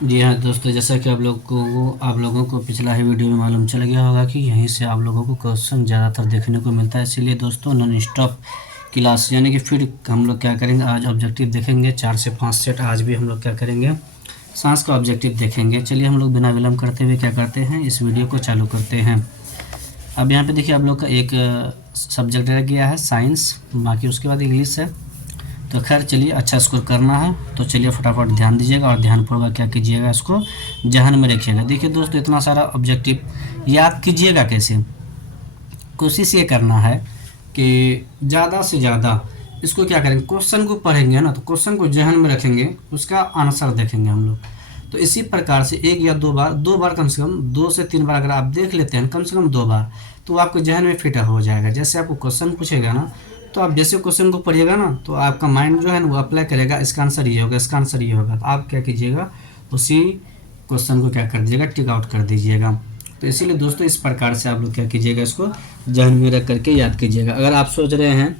जी हाँ दोस्तों, जैसा कि आप लोगों को पिछला ही वीडियो में मालूम चल गया होगा कि यहीं से आप लोगों को क्वेश्चन ज़्यादातर देखने को मिलता है। इसीलिए दोस्तों नॉन स्टॉप क्लास यानी कि फिर हम लोग क्या करेंगे, आज ऑब्जेक्टिव देखेंगे 4 से 5 सेट। आज भी हम लोग क्या करेंगे, साइंस का ऑब्जेक्टिव देखेंगे। चलिए हम लोग बिना विलम्ब करते हुए क्या करते हैं, इस वीडियो को चालू करते हैं। अब यहाँ पे देखिए आप लोग का एक सब्जेक्ट रह गया है साइंस, बाकी उसके बाद इंग्लिश है। तो खैर चलिए, अच्छा स्कोर करना है तो चलिए फटाफट ध्यान दीजिएगा और ध्यानपूर्वक क्या कीजिएगा, इसको जहन में रखिएगा। देखिए दोस्तों, इतना सारा ऑब्जेक्टिव याद कीजिएगा कैसे। कोशिश ये करना है कि ज़्यादा से ज़्यादा इसको क्या करेंगे, क्वेश्चन को पढ़ेंगे ना तो क्वेश्चन को जहन में रखेंगे, उसका आंसर देखेंगे हम लोग। तो इसी प्रकार से एक या दो बार कम से कम 2 से 3 बार अगर आप देख लेते हैं, कम से कम 2 बार, तो आपको जहन में फिट हो जाएगा। जैसे आपको क्वेश्चन पूछेगा ना, तो आप जैसे क्वेश्चन को पढ़िएगा ना तो आपका माइंड जो है ना वो अप्लाई करेगा, इसका आंसर ये होगा, इसका आंसर ये होगा। तो आप क्या कीजिएगा, उसी क्वेश्चन को क्या कर दीजिएगा, टिक आउट कर दीजिएगा। तो इसीलिए दोस्तों इस प्रकार से आप लोग क्या कीजिएगा, इसको जहन में रख करके याद कीजिएगा। अगर आप सोच रहे हैं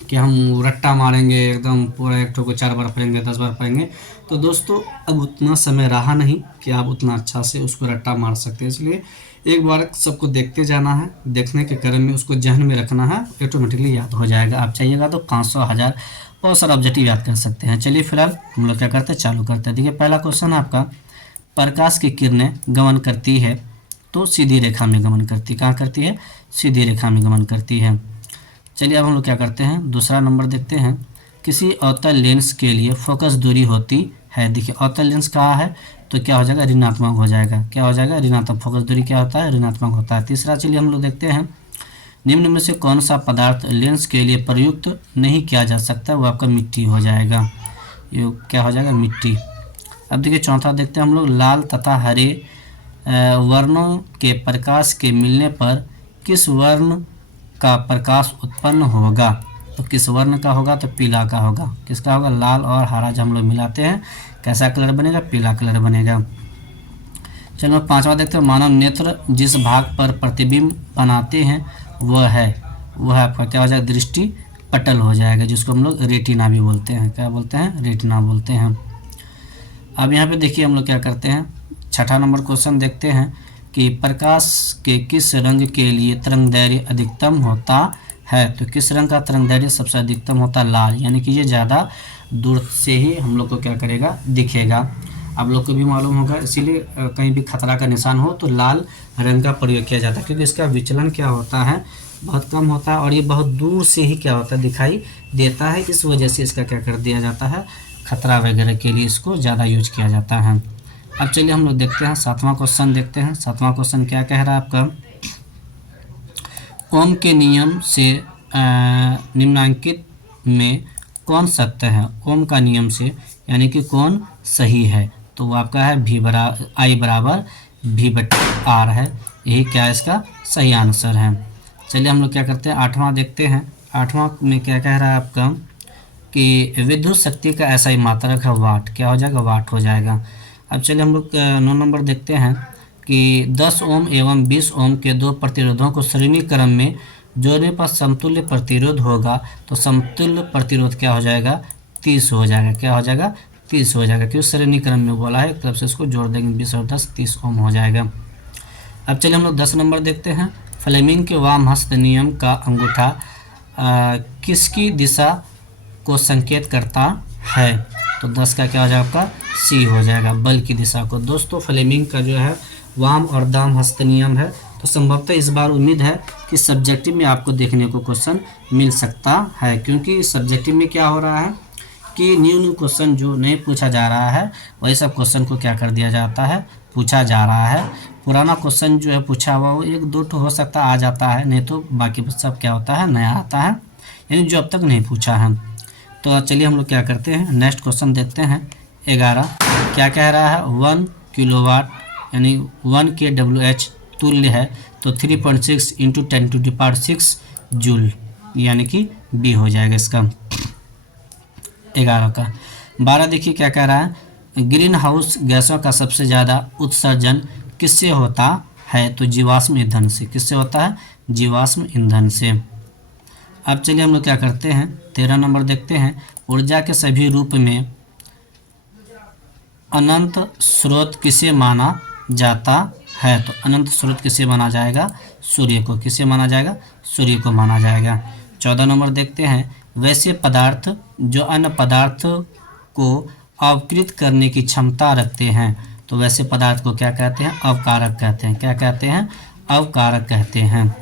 कि हम रट्टा मारेंगे एकदम पूरा एक ठो को 4 बार पढ़ेंगे, 10 बार पढ़ेंगे, तो दोस्तों अब उतना समय रहा नहीं कि आप उतना अच्छा से उसको रट्टा मार सकते हैं। इसलिए एक बार सबको देखते जाना है, देखने के क्रम में उसको जहन में रखना है, ऑटोमेटिकली याद हो जाएगा। आप चाहिएगा तो 500, 1000 बहुत सारा ऑब्जेक्टिव याद कर सकते हैं। चलिए फिलहाल हम लोग क्या करते हैं, चालू करते हैं। देखिए पहला क्वेश्चन है आपका, प्रकाश की किरणें गमन करती है तो सीधी रेखा में गमन करती, कहाँ करती है, सीधी रेखा में गमन करती है। चलिए अब हम लोग क्या करते हैं, दूसरा नंबर देखते हैं। किसी अवतल लेंस के लिए फोकस दूरी होती है। देखिए अवतल लेंस कहाँ है, तो क्या हो जाएगा, ऋणात्मक हो जाएगा। क्या हो जाएगा, ऋणात्मक। फोकस दूरी क्या होता है, ऋणात्मक होता है। तीसरा चलिए हम लोग देखते हैं, निम्न में से कौन सा पदार्थ लेंस के लिए प्रयुक्त नहीं किया जा सकता, वो आपका मिट्टी हो जाएगा। ये क्या हो जाएगा, मिट्टी। अब देखिए चौथा देखते हैं हम लोग, लाल तथा हरे वर्णों के प्रकाश के मिलने पर किस वर्ण का प्रकाश उत्पन्न होगा। तो किस वर्ण का होगा, तो पीला का होगा। किसका होगा, लाल और हरा जब हम लोग मिलाते हैं कैसा कलर बनेगा, पीला कलर बनेगा। चलो पांचवा देखते हैं, मानव नेत्र जिस भाग पर प्रतिबिंब बनाते हैं वह आपका क्या हो जाएगा, दृष्टि पटल हो जाएगा, जिसको हम लोग रेटिना भी बोलते हैं। क्या बोलते हैं, रेटिना बोलते हैं। अब यहाँ पे देखिए हम लोग क्या करते हैं, छठा नंबर क्वेश्चन देखते हैं कि प्रकाश के किस रंग के लिए तरंगदैर्घ्य अधिकतम होता है। तो किस रंग का तरंगदैर्घ्य सबसे अधिकतम होता है, लाल, यानी कि ये ज़्यादा दूर से ही हम लोग को क्या करेगा, दिखेगा। आप लोग को भी मालूम होगा, इसीलिए कहीं भी खतरा का निशान हो तो लाल रंग का प्रयोग किया जाता है, क्योंकि इसका विचलन क्या होता है, बहुत कम होता है और ये बहुत दूर से ही क्या होता है, दिखाई देता है। इस वजह से इसका क्या कर दिया जाता है, खतरा वगैरह के लिए इसको ज़्यादा यूज किया जाता है। अब चलिए हम लोग देखते हैं सातवां क्वेश्चन देखते हैं। सातवां क्वेश्चन क्या कह रहा है आपका, ओम के नियम से निम्नांकित में कौन सत्य है। ओम का नियम से यानी कि कौन सही है, तो वो आपका है आई बराबर V/R है। यही क्या है, इसका सही आंसर है। चलिए हम लोग क्या करते हैं, आठवां देखते हैं। आठवां में क्या कह रहा है आपका कि विद्युत शक्ति का ऐसा ही मात्रक है वाट। क्या हो जाएगा, वाट हो जाएगा। अब चलिए हम लोग 9 नंबर देखते हैं कि 10 ओम एवं 20 ओम के दो प्रतिरोधों को श्रेणी क्रम में जोड़ने पर समतुल्य प्रतिरोध होगा। तो समतुल्य प्रतिरोध क्या हो जाएगा, 30 हो जाएगा। क्या हो जाएगा, 30 हो जाएगा, क्योंकि श्रेणी क्रम में बोला है, एक तरफ से इसको जोड़ देंगे, 20 और 10 30 ओम हो जाएगा। अब चलिए हम लोग 10 नंबर देखते हैं। फ्लेमिंग के वाम हस्त नियम का अंगूठा किसकी दिशा को संकेत करता है। तो 10 का क्या हो जाएगा, आपका सी हो जाएगा, बल की दिशा को। दोस्तों फ्लेमिंग का जो है वाम और दाम हस्त नियम है, तो संभवतः इस बार उम्मीद है कि सब्जेक्टिव में आपको देखने को क्वेश्चन मिल सकता है, क्योंकि सब्जेक्टिव में क्या हो रहा है कि न्यू क्वेश्चन जो नहीं पूछा जा रहा है वही सब क्वेश्चन को क्या कर दिया जाता है, पूछा जा रहा है। पुराना क्वेश्चन जो है पूछा हुआ वो 1-2 हो सकता आ जाता है, नहीं तो बाकी सब क्या होता है, नया आता है, यानी जो अब तक नहीं पूछा है। तो चलिए हम लोग क्या करते हैं, नेक्स्ट क्वेश्चन देखते हैं। 11 क्या कह रहा है, 1 किलोवाट यानी 1 kWh तुल्य है, तो 3.6 इंटू 10⁶ जूल, यानी कि बी हो जाएगा इसका 11 का। 12 देखिए क्या कह रहा है, ग्रीन हाउस गैसों का सबसे ज़्यादा उत्सर्जन किससे होता है। तो जीवाश्म ईंधन से। किससे होता है, जीवाश्म ईंधन से। अब चलिए हम लोग क्या करते हैं, 13 नंबर देखते हैं। ऊर्जा के सभी रूप में अनंत स्रोत किसे माना जाता है? तो अनंत स्रोत किसे माना जाएगा? सूर्य को। किसे माना जाएगा? सूर्य को माना जाएगा। 14 नंबर देखते हैं, वैसे पदार्थ जो अन्य पदार्थ को अवकृत करने की क्षमता रखते हैं, तो वैसे पदार्थ को क्या कहते हैं? अवकारक कहते हैं। क्या कहते हैं? अवकारक कहते हैं।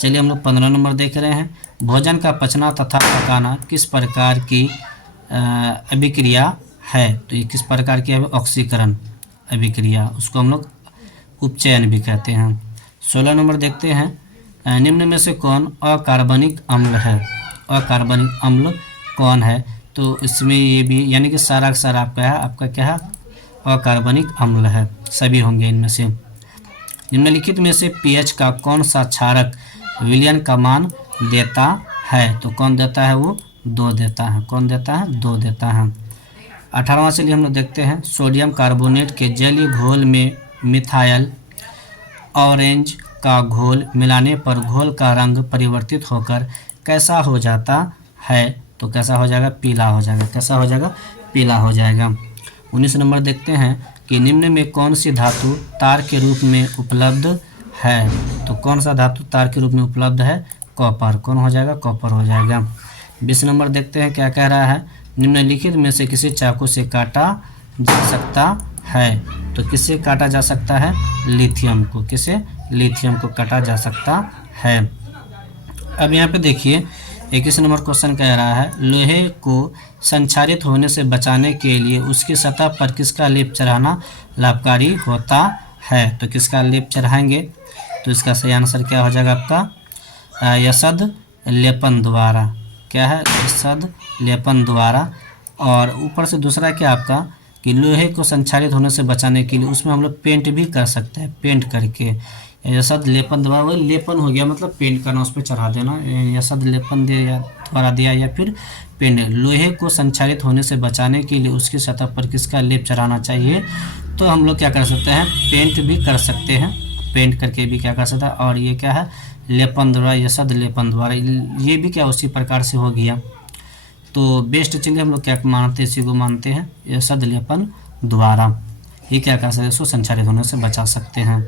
चलिए हम लोग 15 नंबर देख रहे हैं, भोजन का पचना तथा पकाना किस प्रकार की अभिक्रिया है? तो ये किस प्रकार की है? ऑक्सीकरण अभिक्रिया, उसको हम लोग उपचयन भी कहते हैं। 16 नंबर देखते हैं, निम्न में से कौन अकार्बनिक अम्ल है? अकार्बनिक अम्ल कौन है? तो इसमें ये भी यानी कि सारा का सारा आपका क्या है? अकार्बनिक अम्ल है, सभी होंगे इनमें से। निम्नलिखित में से पीएच का कौन सा क्षारक विलयन का मान देता है? तो कौन देता है? वो 2 देता है। कौन देता है? 2 देता है। 18वां चलिए हम लोग देखते हैं, सोडियम कार्बोनेट के जलीय घोल में मिथाइल ऑरेंज का घोल मिलाने पर घोल का रंग परिवर्तित होकर कैसा हो जाता है? तो कैसा हो जाएगा? पीला हो जाएगा। कैसा हो जाएगा? पीला हो जाएगा। 19 नंबर देखते हैं कि निम्न में कौन सी धातु तार के रूप में उपलब्ध है? तो कौन सा धातु तार के रूप में उपलब्ध है? कॉपर। कौन हो जाएगा? कॉपर हो जाएगा। 20 नंबर देखते हैं, क्या कह रहा है? निम्नलिखित में से किसी चाकू से काटा जा सकता है? तो किससे काटा जा सकता है? लिथियम को। किसे? लिथियम को काटा जा सकता है। अब यहाँ पे देखिए 21 नंबर क्वेश्चन कह रहा है, लोहे को संक्षारित होने से बचाने के लिए उसकी सतह पर किसका लेप चढ़ाना लाभकारी होता है? तो किसका लेप चढ़ाएंगे? तो इसका सही आंसर क्या हो जाएगा आपका? यशद लेपन द्वारा। क्या है? यशद लेपन द्वारा। और ऊपर से दूसरा क्या आपका कि लोहे को संक्षारित होने से बचाने के लिए उसमें हम लोग पेंट भी कर सकते हैं, पेंट करके। यशद लेपन द्वारा, वही लेपन हो गया मतलब पेंट करना, उस पर चढ़ा देना। यशद लेपन द्वारा दिया या फिर पेंट। लोहे को संक्षारित होने से बचाने के लिए उसकी सतह पर किसका लेप चढ़ाना चाहिए? तो हम लोग क्या कर सकते हैं? पेंट भी कर सकते हैं, पेंट करके भी क्या कर सकता है। और ये क्या है? लेपन द्वारा, यशद लेपन द्वारा, ये भी क्या उसी प्रकार से हो गया। तो बेस्ट चलिए हम लोग क्या मानते हैं? इसी को मानते हैं यशद लेपन द्वारा। ये क्या कर सकते हैं? इसको संक्षारित होने से बचा सकते हैं,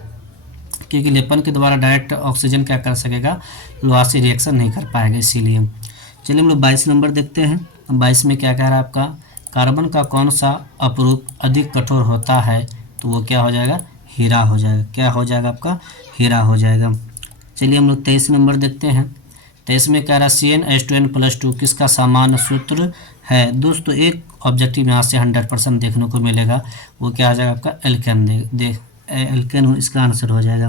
क्योंकि लेपन के द्वारा डायरेक्ट ऑक्सीजन क्या कर सकेगा? लोहा से रिएक्शन नहीं कर पाएगा, इसीलिए। चलिए हम लोग 22 नंबर देखते हैं। 22 में क्या कह रहा है आपका? कार्बन का कौन सा अपरूप अधिक कठोर होता है? तो वो क्या हो जाएगा? हीरा हो जाएगा। क्या हो जाएगा आपका? हीरा हो जाएगा। चलिए हम लोग 23 नंबर देखते हैं। 23 में कह रहा है CnH2n+2 किसका सामान्य सूत्र है? दोस्तों एक ऑब्जेक्टिव यहाँ से 100% देखने को मिलेगा, वो क्या हो जाएगा आपका? एल्केन। एल्केन इसका आंसर हो जाएगा।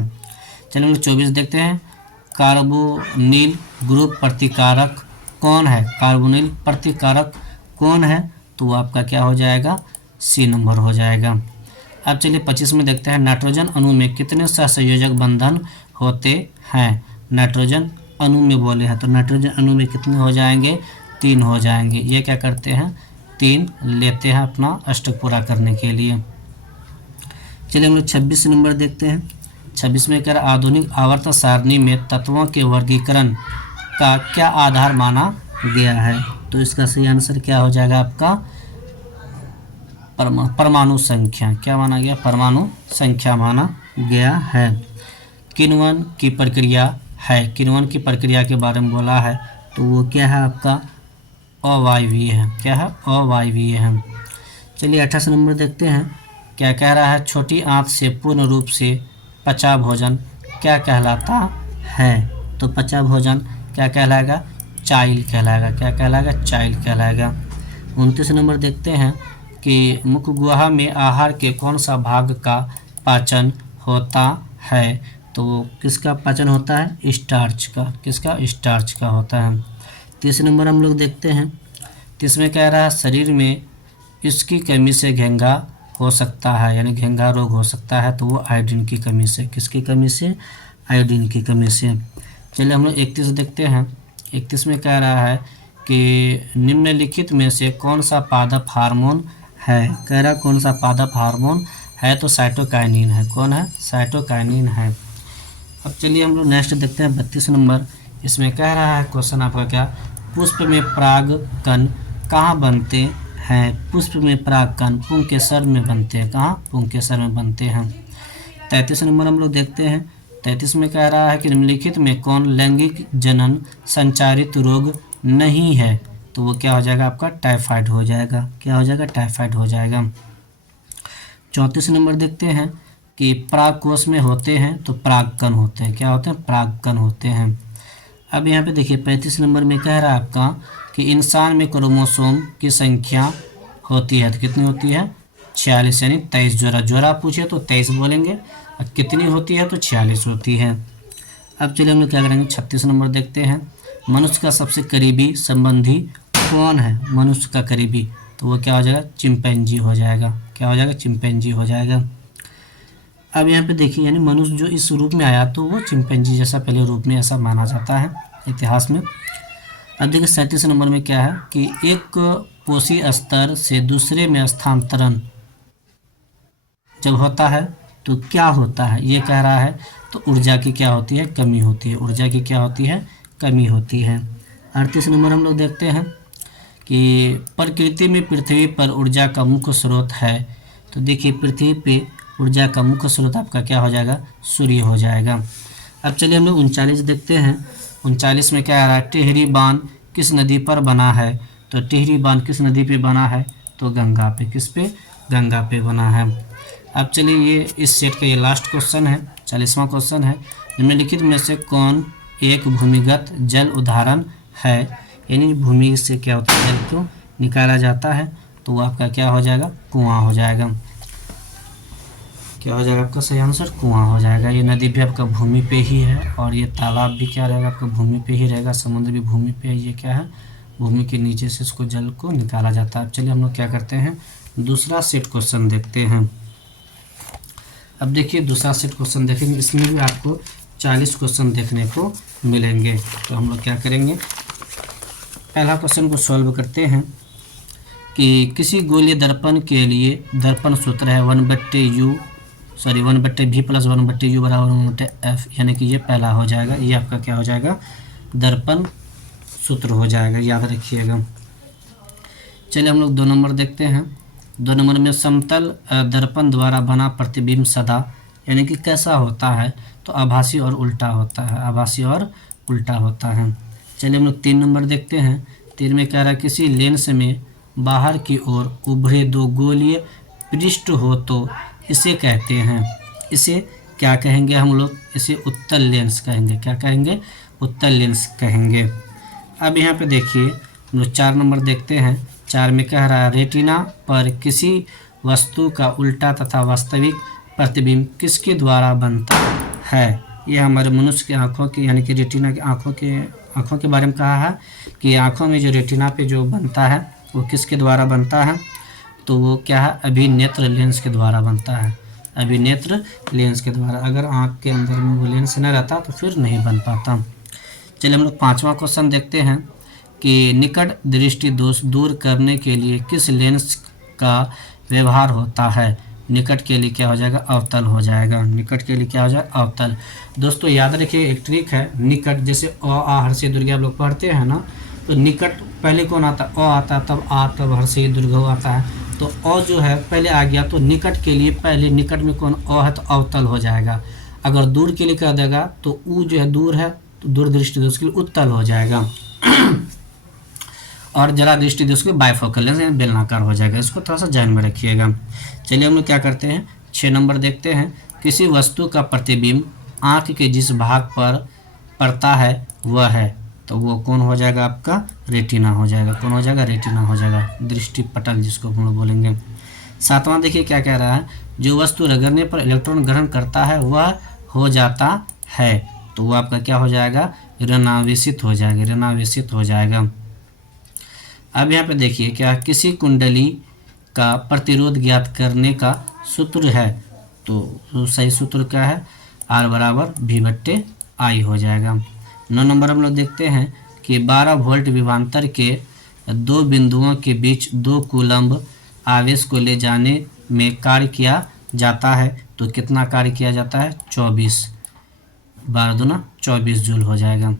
चलिए हम लोग 24 देखते हैं, कार्बोनिल ग्रुप प्रतिकारक कौन है? कार्बोनिल प्रतिकारक कौन है? तो वो आपका क्या हो जाएगा? C नंबर हो जाएगा। अब चलिए 25 में देखते हैं, नाइट्रोजन अणु में कितने सहसंयोजक बंधन होते हैं? नाइट्रोजन अणु में बोले हैं तो नाइट्रोजन अणु में कितने हो जाएंगे? 3 हो जाएंगे। ये क्या करते हैं? 3 लेते हैं अपना अष्टक पूरा करने के लिए। चलिए हम लोग 26 नंबर देखते हैं। 26 में कह रहा आधुनिक आवर्त सारणी में तत्वों के वर्गीकरण का क्या आधार माना गया है? तो इसका सही आंसर क्या हो जाएगा आपका? परमाणु संख्या। क्या माना गया? परमाणु संख्या माना गया है। किण्वन की प्रक्रिया है, किण्वन की प्रक्रिया के बारे में बोला है, तो वो क्या है आपका? अवायवीय है। क्या है? अवायवीय है। चलिए 28 नंबर देखते हैं, क्या कह रहा है? छोटी आंत से पूर्ण रूप से पचा भोजन क्या कहलाता है? तो पचा भोजन क्या कहलाएगा? चाइल कहलाएगा। क्या कहलाएगा? चाइल कहलाएगा। 29 नंबर देखते हैं कि मुख गुहा में आहार के कौन सा भाग का पाचन होता है? तो किसका पाचन होता है? स्टार्च का। किसका? स्टार्च का होता है। 30 नंबर हम लोग देखते हैं। 30 में कह रहा है शरीर में इसकी कमी से घेंघा हो सकता है, यानी घेंघा रोग हो सकता है, तो वो आयोडीन की कमी से। किसकी कमी से? आयोडीन की कमी से। चलिए हम लोग 31 देखते हैं। 31 में कह रहा है कि निम्नलिखित में से कौन सा पादप हार्मोन है? कह रहा कौन सा पादप हार्मोन है? तो साइटोकाइनिन है। कौन है? साइटोकाइनिन है। अब चलिए हम लोग नेक्स्ट देखते हैं 32 नंबर। इसमें कह रहा है क्वेश्चन आपका क्या? पुष्प में परागकण कहाँ बनते हैं। पुष्प में परागकण पुंकेसर में बनते हैं। कहाँ? पुंकेसर में बनते हैं। 33 नंबर हम लोग देखते हैं। 33 में कह रहा है कि निम्नलिखित में कौन लैंगिक जनन संचारित रोग नहीं है? तो वो क्या हो जाएगा आपका? टाइफाइड हो जाएगा। क्या हो जाएगा? टाइफाइड हो जाएगा। 34 नंबर देखते हैं कि परागकोश में होते हैं तो परागकण होते हैं। क्या होते हैं? परागकण होते हैं। अब यहाँ पे देखिए 35 नंबर में कह रहा है आपका कि इंसान में क्रोमोसोम की संख्या होती है तो कितनी होती है? 46, यानी 23 जोड़ा। जोड़ा पूछे तो 23 बोलेंगे, और कितनी होती है तो 46 होती है। अब चलिए हम लोग क्या करेंगे, 36 नंबर देखते हैं। मनुष्य का सबसे करीबी संबंधी कौन है? मनुष्य का करीबी, तो वो क्या हो जाएगा? चिंपैंजी हो जाएगा। क्या हो जाएगा? चिंपैंजी हो जाएगा। अब यहाँ पे देखिए, यानी मनुष्य जो इस रूप में आया तो वो चिंपैंजी जैसा पहले रूप में ऐसा माना जाता है इतिहास में। अब देखिए 37 नंबर में क्या है कि एक पोषी स्तर से दूसरे में स्थानांतरण जब होता है तो क्या होता है? ये कह रहा है तो ऊर्जा की क्या होती है? कमी होती है। ऊर्जा की क्या होती है? कमी होती है। 38 नंबर हम लोग देखते हैं कि प्रकृति में पृथ्वी पर ऊर्जा का मुख्य स्रोत है। तो देखिए पृथ्वी पे ऊर्जा का मुख्य स्रोत आपका क्या हो जाएगा? सूर्य हो जाएगा। अब चलिए हम लोग 39 देखते हैं। 39 में क्या आ रहा है? टिहरी बांध किस नदी पर बना है? तो टिहरी बांध किस नदी पे बना है? तो गंगा पे। किस पे? गंगा पे बना है। अब चलिए ये इस सेट का ये लास्ट क्वेश्चन है, 40वां क्वेश्चन है। निम्नलिखित में से कौन एक भूमिगत जल उदाहरण है? यानी भूमि से क्या होता है? जल को निकाला जाता है तो वो आपका क्या हो जाएगा? कुआं हो जाएगा। क्या हो जाएगा आपका सही आंसर? कुआं हो जाएगा। ये नदी भी आपका भूमि पे ही है और ये तालाब भी क्या रहेगा आपका? भूमि पे ही रहेगा। समुद्र भी भूमि पे है। ये क्या है? भूमि के नीचे से इसको जल को निकाला जाता है। अब चलिए हम लोग क्या करते हैं, दूसरा सेट क्वेश्चन देखते हैं। अब देखिए दूसरा सेट क्वेश्चन देखेंगे, इसमें भी आपको 40 क्वेश्चन देखने को मिलेंगे। तो हम लोग क्या करेंगे, पहला क्वेश्चन को सॉल्व करते हैं कि किसी गोलीय दर्पण के लिए दर्पण सूत्र है 1/v प्लस 1/u बराबर 1/f, यानी कि ये पहला हो जाएगा। ये आपका क्या हो जाएगा? दर्पण सूत्र हो जाएगा, याद रखिएगा। चलिए हम लोग 2 नंबर देखते हैं। 2 नंबर में समतल दर्पण द्वारा बना प्रतिबिंब सदा यानी कि कैसा होता है? तो आभासी और उल्टा होता है। आभासी और उल्टा होता है। चलिए हम लोग 3 नंबर देखते हैं। 3 में कह रहा है किसी लेंस में बाहर की ओर उभरे 2 गोलीय पृष्ठ हो तो इसे कहते हैं, इसे क्या कहेंगे हम लोग? इसे उत्तल लेंस कहेंगे। क्या कहेंगे? उत्तल लेंस कहेंगे। अब यहाँ पे देखिए हम लोग 4 नंबर देखते हैं। 4 में कह रहा है रेटिना पर किसी वस्तु का उल्टा तथा वास्तविक प्रतिबिंब किसके द्वारा बनता है? यह हमारे मनुष्य की आँखों की यानी कि रेटिना की आँखों के बारे में कहा है कि आँखों में जो रेटिना पे जो बनता है वो किसके द्वारा बनता है? तो वो क्या है? अभिनेत्र लेंस के द्वारा बनता है। अभिनेत्र लेंस के द्वारा। अगर आँख के अंदर में वो लेंस न रहता तो फिर नहीं बन पाता। चलिए हम लोग 5वां क्वेश्चन देखते हैं कि निकट दृष्टि दोष दूर करने के लिए किस लेंस का व्यवहार होता है? निकट के लिए क्या हो जाएगा? अवतल हो जाएगा। निकट के लिए क्या हो जाएगा? अवतल। दोस्तों याद रखिए एक ट्रिक है, निकट जैसे अ आ हर्षे दुर्गे आप लोग पढ़ते हैं ना, तो निकट पहले कौन आता है? अ आता है, तब आ, तब हर्षे दुर्गे आता है। तो अ जो है पहले आ गया तो निकट के लिए पहले निकट में कौन? अ है तो अवतल हो जाएगा। अगर दूर के लिए कह देगा तो ऊ जो है दूर है तो दूर दृष्टि दोष के लिए उत्तल हो जाएगा। और जरा दृष्टि दोष के बाइफोकल लेंस यानी बेलनाकार हो जाएगा। इसको थोड़ा सा ध्यान में रखिएगा। चलिए हम लोग क्या करते हैं, 6 नंबर देखते हैं। किसी वस्तु का प्रतिबिंब आँख के जिस भाग पर पड़ता है वह है, तो वो कौन हो जाएगा? आपका रेटिना हो जाएगा। कौन हो जाएगा? रेटिना हो जाएगा। दृष्टि पटल जिसको हम लोग बोलेंगे। 7वां देखिए क्या कह रहा है, जो वस्तु रगड़ने पर इलेक्ट्रॉन ग्रहण करता है वह हो जाता है, तो वो आपका क्या हो जाएगा? ऋणावेशित हो जाएगा। ऋणावेशित हो जाएगा। अब यहाँ पे देखिए क्या किसी कुंडली का प्रतिरोध ज्ञात करने का सूत्र है, तो सही सूत्र क्या है? R बराबर V/I हो जाएगा। 9 नंबर हम लोग देखते हैं कि 12 वोल्ट विभवांतर के 2 बिंदुओं के बीच 2 कूलम्ब आवेश को ले जाने में कार्य किया जाता है, तो कितना कार्य किया जाता है? 24। 12 दूना 24 जूल हो जाएगा।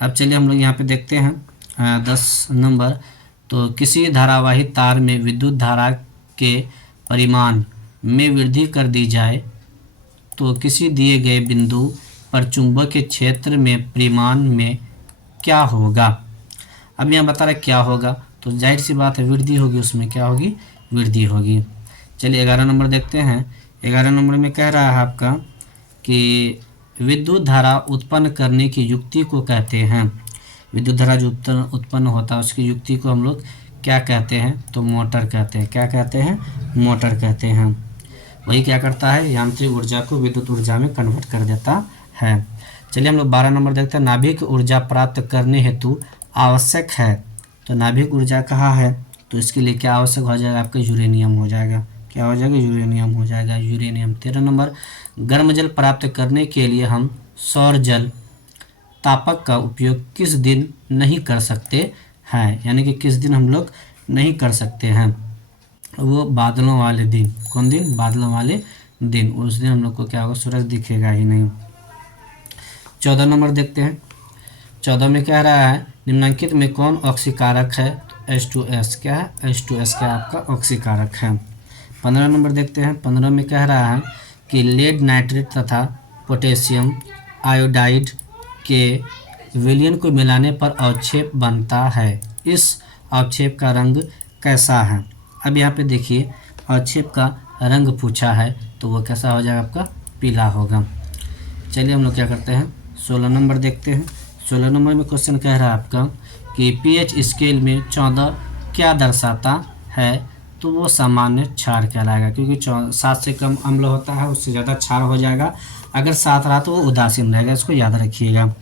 अब चलिए हम लोग यहाँ पे देखते हैं 10 नंबर तो किसी धारावाही तार में विद्युत धारा के परिमाण में वृद्धि कर दी जाए तो किसी दिए गए बिंदु पर चुंबकीय क्षेत्र में परिमाण में क्या होगा। अब यहाँ बता रहा है क्या होगा, तो जाहिर सी बात है वृद्धि होगी, उसमें क्या होगी, वृद्धि होगी। चलिए 11 नंबर देखते हैं। 11 नंबर में कह रहा है आपका कि विद्युत धारा उत्पन्न करने की युक्ति को कहते हैं। विद्युत धारा जो उत्पन्न होता है उसकी युक्ति को हम लोग क्या कहते हैं, तो मोटर कहते हैं। क्या कहते हैं, मोटर कहते हैं। वही क्या करता है, यांत्रिक ऊर्जा को विद्युत ऊर्जा में कन्वर्ट कर देता है। चलिए हम लोग 12 नंबर देखते हैं। नाभिक ऊर्जा प्राप्त करने हेतु आवश्यक है, तो नाभिक ऊर्जा कहाँ है, तो इसके लिए क्या आवश्यक हो जाएगा, आपका यूरेनियम हो जाएगा। क्या हो जाएगा, यूरेनियम हो जाएगा, यूरेनियम। 13 नंबर, गर्म जल प्राप्त करने के लिए हम सौर जल तापक का उपयोग किस दिन नहीं कर सकते हैं, यानी कि किस दिन हम लोग नहीं कर सकते हैं, वो बादलों वाले दिन। कौन दिन, बादलों वाले दिन। उस दिन हम लोग को क्या होगा, सूरज दिखेगा ही नहीं। 14 नंबर देखते हैं। 14 में कह रहा है निम्नलिखित में कौन ऑक्सीकारक है, तो H2S क्या है, H2S क्या आपका ऑक्सीकारक है। 15 नंबर देखते हैं। 15 में कह रहा है कि लेड नाइट्रेट तथा पोटेशियम आयोडाइड के विलयन को मिलाने पर अवक्षेप बनता है, इस अवक्षेप का रंग कैसा है। अब यहाँ पे देखिए अवक्षेप का रंग पूछा है, तो वो कैसा हो जाएगा, आपका पीला होगा। चलिए हम लोग क्या करते हैं, 16 नंबर देखते हैं। 16 नंबर में क्वेश्चन कह रहा है आपका कि पीएच स्केल में 14 क्या दर्शाता है, तो वो सामान्य क्षार कहलाएगा, क्योंकि 7 से कम अम्ल होता है, उससे ज़्यादा क्षार हो जाएगा। अगर 7 रहा तो वो उदासीन रहेगा, इसको याद रखिएगा।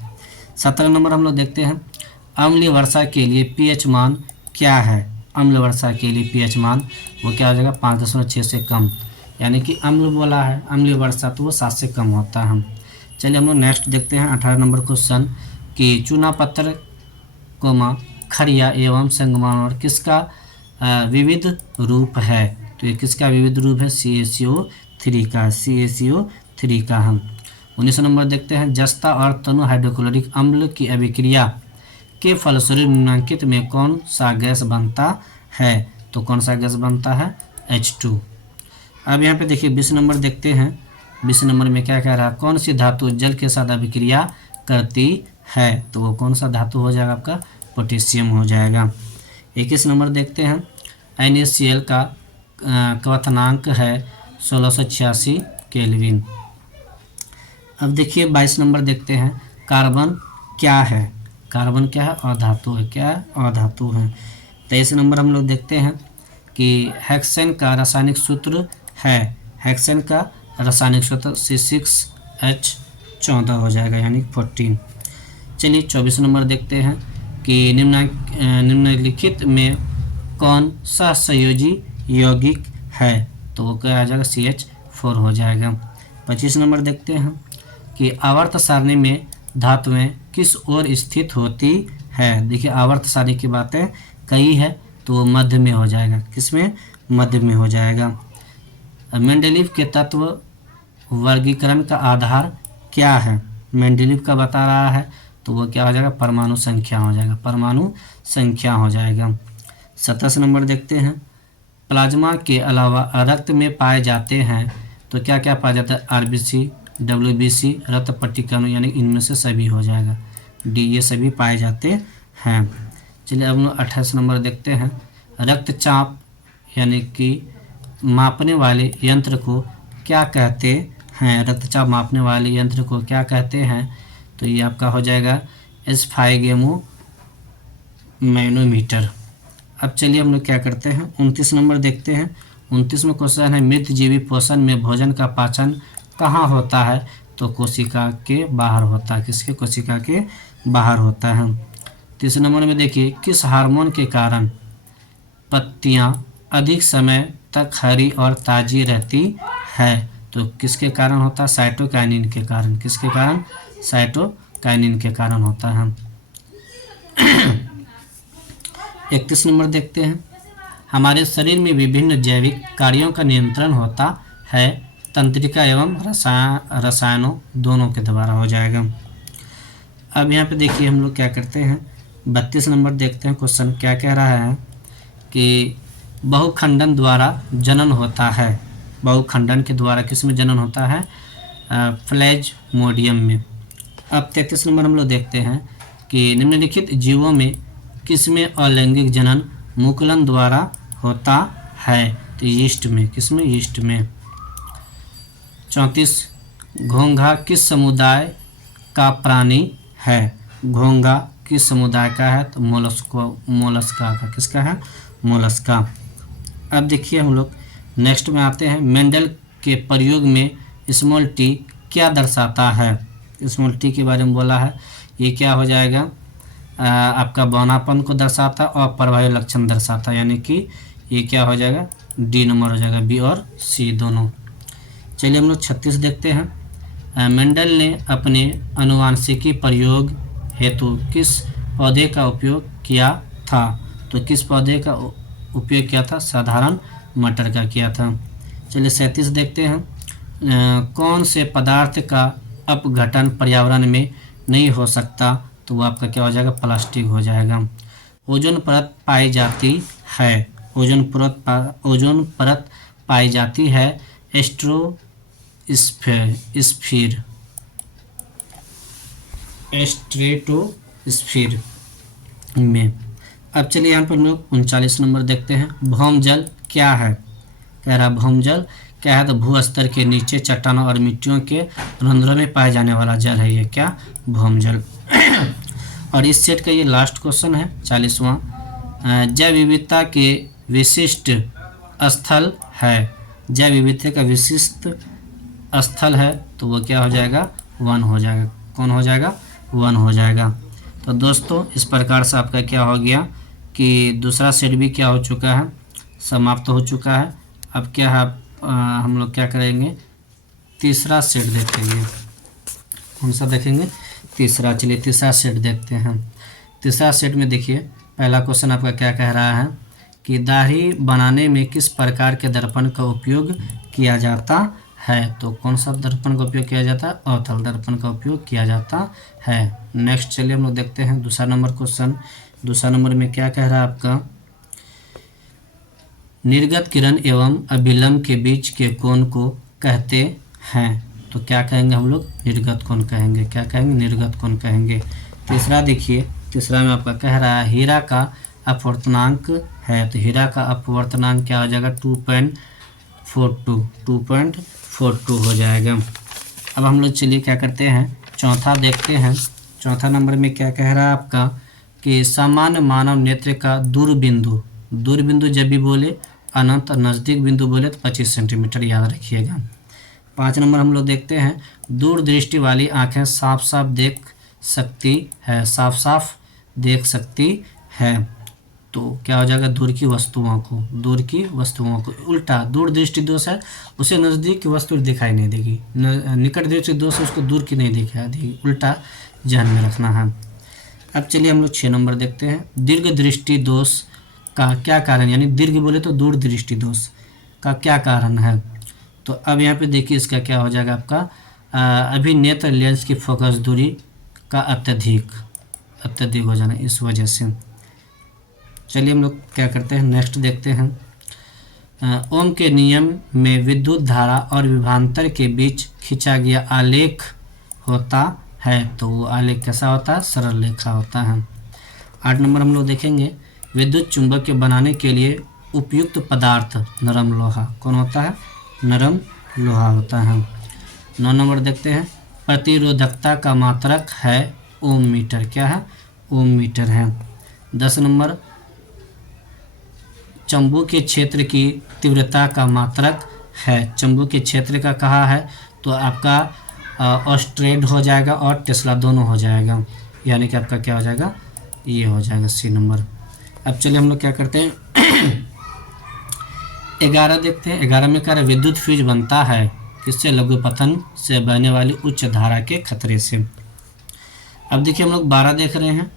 17 नंबर हम लोग देखते हैं। अम्लीय वर्षा के लिए पीएच मान क्या है, अम्ल वर्षा के लिए पीएच मान वो क्या हो जाएगा, 5.6 से कम, यानी कि अम्ल बोला है, अम्लीय वर्षा तो वो 7 से कम होता है। चलिए हम लोग नेक्स्ट देखते हैं 18 नंबर क्वेश्चन कि चूना पत्थर कोमा खड़िया एवं संगमरमर किसका विविध रूप है, तो ये किसका विविध रूप है, CaCO3 का, CaCO3 का। हम 19 नंबर देखते हैं। जस्ता और तनु हाइड्रोक्लोरिक अम्ल की अभिक्रिया के फलस्वरूप निम्नलिखित में कौन सा गैस बनता है, तो कौन सा गैस बनता है, H2। अब यहाँ पे देखिए 20 नंबर देखते हैं। 20 नंबर में क्या कह रहा है, कौन सी धातु जल के साथ अभिक्रिया करती है, तो वो कौन सा धातु हो जाएगा, आपका पोटेशियम हो जाएगा। 21 नंबर देखते हैं। NaCl का क्वथनांक है 1686 केल्विन। अब देखिए 22 नंबर देखते हैं। कार्बन क्या है, कार्बन क्या है, अधातु है। क्या है, अधातु है। 23 नंबर हम लोग देखते हैं कि हेक्सेन का रासायनिक सूत्र है, हेक्सेन का रासायनिक सूत्र C6H14 हो जाएगा, यानी 14। चलिए 24 नंबर देखते हैं कि निम्नलिखित में कौन सा संयोजी यौगिक है, तो वो क्या आ जाएगा, CH4 हो जाएगा। 25 नंबर देखते हैं कि आवर्त सारणी में धातुएं किस ओर स्थित होती है। देखिए आवर्त सारणी की बातें कई है, तो वो मध्य में हो जाएगा, किसमें, मध्य में हो जाएगा। मेंडेलीव के तत्व वर्गीकरण का आधार क्या है, मेंडेलीव का बता रहा है, तो वो क्या हो जाएगा, परमाणु संख्या हो जाएगा, परमाणु संख्या हो जाएगा। 27 नंबर देखते हैं। प्लाज्मा के अलावा रक्त में पाए जाते हैं, तो क्या क्या पाया जाता है, RBC, WBC, रक्त पट्टिका, यानी इनमें से सभी हो जाएगा, D, ये सभी पाए जाते हैं। चलिए अब लोग 28 नंबर देखते हैं। रक्तचाप यानी कि मापने वाले यंत्र को क्या कहते हैं, रक्तचाप मापने वाले यंत्र को क्या कहते हैं, तो ये आपका हो जाएगा स्फाइगेमोमैनोमीटर। अब चलिए हम लोग क्या करते हैं, 29 नंबर देखते हैं। 29 में क्वेश्चन है मृतजीवी पोषण में भोजन का पाचन कहाँ होता है, तो कोशिका के बाहर होता है, किसके, कोशिका के बाहर होता है। 30 नंबर में देखिए किस हार्मोन के कारण पत्तियाँ अधिक समय तक हरी और ताज़ी रहती है, तो किसके कारण होता है, साइटोकाइनिन के कारण, किसके कारण, साइटोकाइनिन के कारण होता है। 31 नंबर देखते हैं। हमारे शरीर में विभिन्न जैविक कार्यों का नियंत्रण होता है, तंत्रिका एवं रसायनों दोनों के द्वारा हो जाएगा। अब यहाँ पे देखिए हम लोग क्या करते हैं, 32 नंबर देखते हैं। क्वेश्चन क्या कह रहा है कि बहुखंडन द्वारा जनन होता है। बहुखंडन के द्वारा किस में जनन होता है? प्लेज्मोडियम में। अब 33 नंबर हम लोग देखते हैं कि निम्नलिखित जीवों में किस में अलैंगिक जनन मुकुलन द्वारा होता है? तो यीस्ट में। किस में? यीस्ट में। 34 घोंघा किस समुदाय का प्राणी है? घोंघा किस समुदाय का है? तो मोलस्का का। किसका है? मोलस्का। अब देखिए हम लोग नेक्स्ट में आते हैं। मेंडल के प्रयोग में स्मॉल टी क्या दर्शाता है? स्मॉल टी के बारे में बोला है, ये क्या हो जाएगा? आपका बौनापन को दर्शाता और प्रभावी लक्षण दर्शाता, यानी कि ये क्या हो जाएगा? डी नंबर हो जाएगा, बी और सी दोनों। चलिए हम लोग 36 देखते हैं। मेंडल ने अपने आनुवांशिकी प्रयोग हेतु किस पौधे का उपयोग किया था? तो किस पौधे का उपयोग किया था? साधारण मटर का किया था। चलिए 37 देखते हैं। कौन से पदार्थ का अपघटन पर्यावरण में नहीं हो सकता? तो वो आपका क्या हो जाएगा? प्लास्टिक हो जाएगा। ओजोन परत पाई जाती है। ओजोन परत पाई जाती है स्ट्रेटोस्फीयर में। अब चलिए यहाँ पर हम लोग 39 नंबर देखते हैं। भौमजल क्या है? कह रहा भौमजल क्या है? तो भूस्तर के नीचे चट्टानों और मिट्टियों के रंध्रों में पाए जाने वाला जल है ये क्या? भौमजल। और इस सेट का ये लास्ट क्वेश्चन है 40वां। जैव विविधता के विशिष्ट स्थल है। जैव विविधता का विशिष्ट स्थल है तो वो क्या हो जाएगा? वन हो जाएगा। कौन हो जाएगा? वन हो जाएगा। तो दोस्तों इस प्रकार से आपका क्या हो गया कि दूसरा सेट भी क्या हो चुका है? समाप्त हो चुका है। अब क्या है? हम लोग क्या करेंगे? तीसरा सेट देखेंगे। कौन सा देखेंगे? तीसरा। चलिए तीसरा सेट देखते हैं। तीसरा सेट में देखिए पहला क्वेश्चन आपका क्या कह रहा है कि दाढ़ी बनाने में किस प्रकार के दर्पण का उपयोग किया जाता है? तो कौन सा दर्पण का उपयोग किया जाता है? अवतल दर्पण का उपयोग किया जाता है। नेक्स्ट चलिए हम लोग देखते हैं दूसरा नंबर क्वेश्चन। दूसरा नंबर में क्या कह रहा है आपका? निर्गत किरण एवं अभिलंब के बीच के कोण को कहते हैं। तो क्या कहेंगे हम लोग? निर्गत कोण कहेंगे। क्या कहेंगे? निर्गत कोण कहेंगे। तीसरा देखिए, तीसरा में आपका कह रहा है हीरा का अपवर्तनांक है। तो हीरा का अपवर्तनांक क्या हो जाएगा? 2.42 हो जाएगा। अब हम लोग चलिए क्या करते हैं? चौथा देखते हैं। चौथा नंबर में क्या कह रहा है आपका कि सामान्य मानव नेत्र का दूरबिंदु जब भी बोले अनंत, नज़दीक बिंदु बोले तो 25 सेंटीमीटर याद रखिएगा। 5 नंबर हम लोग देखते हैं। दूरदृष्टि वाली आंखें साफ साफ देख सकती है। साफ साफ देख सकती है तो क्या हो जाएगा? दूर की वस्तुओं को। उल्टा दूरदृष्टि दोष है, उसे नज़दीक की वस्तु दिखाई नहीं देगी। निकट दृष्टि दोष है, उसको दूर की नहीं दिखाई देगी। उल्टा ध्यान में रखना है। अब चलिए हम लोग 6 नंबर देखते हैं। दीर्घ दृष्टि दोष का क्या कारण, यानी दीर्घ बोले तो दूर दृष्टि दोष का क्या कारण है? तो अब यहाँ पे देखिए इसका क्या हो जाएगा आपका? अभिनेत्र लेंस की फोकस दूरी का अत्यधिक हो जाना, इस वजह से। चलिए हम लोग क्या करते हैं? नेक्स्ट देखते हैं। ओम के नियम में विद्युत धारा और विभवांतर के बीच खींचा गया आलेख होता है तो वो आलेख कैसा होता है? सरल रेखा होता है। 8 नंबर हम लोग देखेंगे। विद्युत चुंबक के बनाने के लिए उपयुक्त पदार्थ नरम लोहा। कौन होता है? नरम लोहा होता है। 9 नंबर देखते हैं। प्रतिरोधकता का मात्रक है ओम मीटर। क्या है? ओम मीटर है। 10 नंबर चुंबकीय क्षेत्र की तीव्रता का मात्रक है। चुंबकीय क्षेत्र का कहा है तो आपका ऑस्ट्रेड हो जाएगा और टेस्ला दोनों हो जाएगा, यानी कि आपका क्या हो जाएगा? ये हो जाएगा सी नंबर। अब चलिए हम लोग क्या करते हैं? 11 देखते हैं। 11 में कह रहा है विद्युत फ्यूज बनता है किससे? लघुपथन से बहने वाली उच्च धारा के खतरे से। अब देखिए हम लोग 12 देख रहे हैं।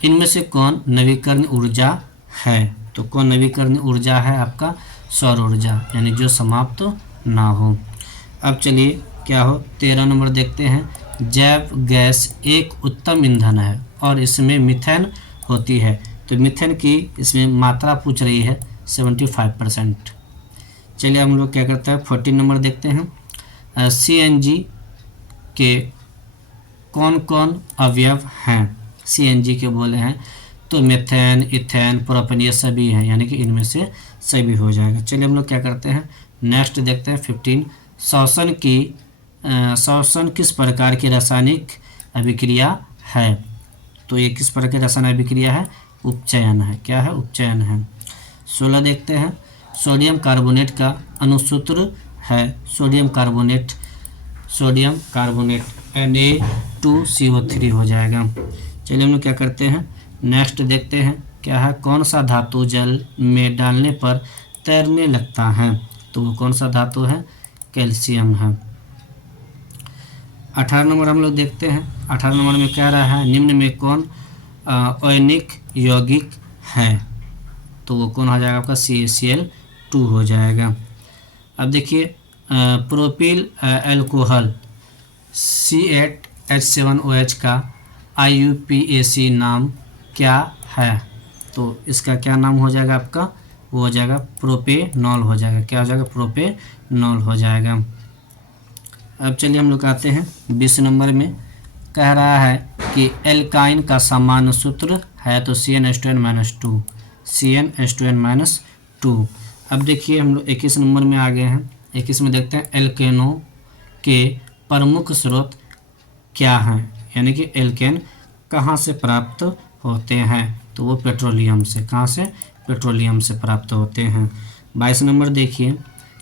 इनमें से कौन नवीकरणीय ऊर्जा है? तो कौन नवीकरणीय ऊर्जा है? आपका सौर ऊर्जा, यानी जो समाप्त ना हो। अब चलिए क्या हो? 13 नंबर देखते हैं। जैव गैस एक उत्तम ईंधन है और इसमें मीथेन होती है। तो मीथेन की इसमें मात्रा पूछ रही है 75%। चलिए हम लोग क्या करते हैं 14 नंबर देखते हैं। CNG के कौन कौन अवयव हैं? CNG के बोले हैं तो मीथेन, इथेन, प्रोपेन ये सभी हैं, यानी कि इनमें से सभी हो जाएगा। चलिए हम लोग क्या करते हैं नेक्स्ट देखते हैं 15। श्वसन किस प्रकार की रासायनिक अभिक्रिया है? तो ये किस प्रकार की रासायनिक अभिक्रिया है? उपचयन है। क्या है? उपचयन है। 16 देखते हैं सोडियम कार्बोनेट का अनुसूत्र है सोडियम कार्बोनेट Na2CO3 हो जाएगा। चलिए हम लोग क्या करते हैं नेक्स्ट देखते हैं क्या है, कौन सा धातु जल में डालने पर तैरने लगता है? तो वो कौन सा धातु है? कैल्शियम है। 18 नंबर हम लोग देखते हैं। 18 नंबर में कह रहा है निम्न में कौन आयनिक यौगिक है? तो वो कौन हो जाएगा आपका? CaCl2 हो जाएगा। अब देखिए प्रोपिल एल्कोहल C8H7OH का IUPAC नाम क्या है? तो इसका क्या नाम हो जाएगा आपका? वो हो जाएगा प्रोपेनॉल हो जाएगा। क्या हो जाएगा? प्रोपेनॉल हो जाएगा। अब चलिए हम लोग आते हैं 20 नंबर में। कह रहा है कि एल्काइन का सामान्य सूत्र है तो CnH2n-2 CnH2n-2। अब देखिए हम लोग 21 नंबर में आ गए हैं। 21 में देखते हैं एल्केनों के प्रमुख स्रोत क्या हैं? यानी कि एल्केन कहाँ से प्राप्त होते हैं? तो वो पेट्रोलियम से। कहाँ से? पेट्रोलियम से प्राप्त होते हैं। 22 नंबर देखिए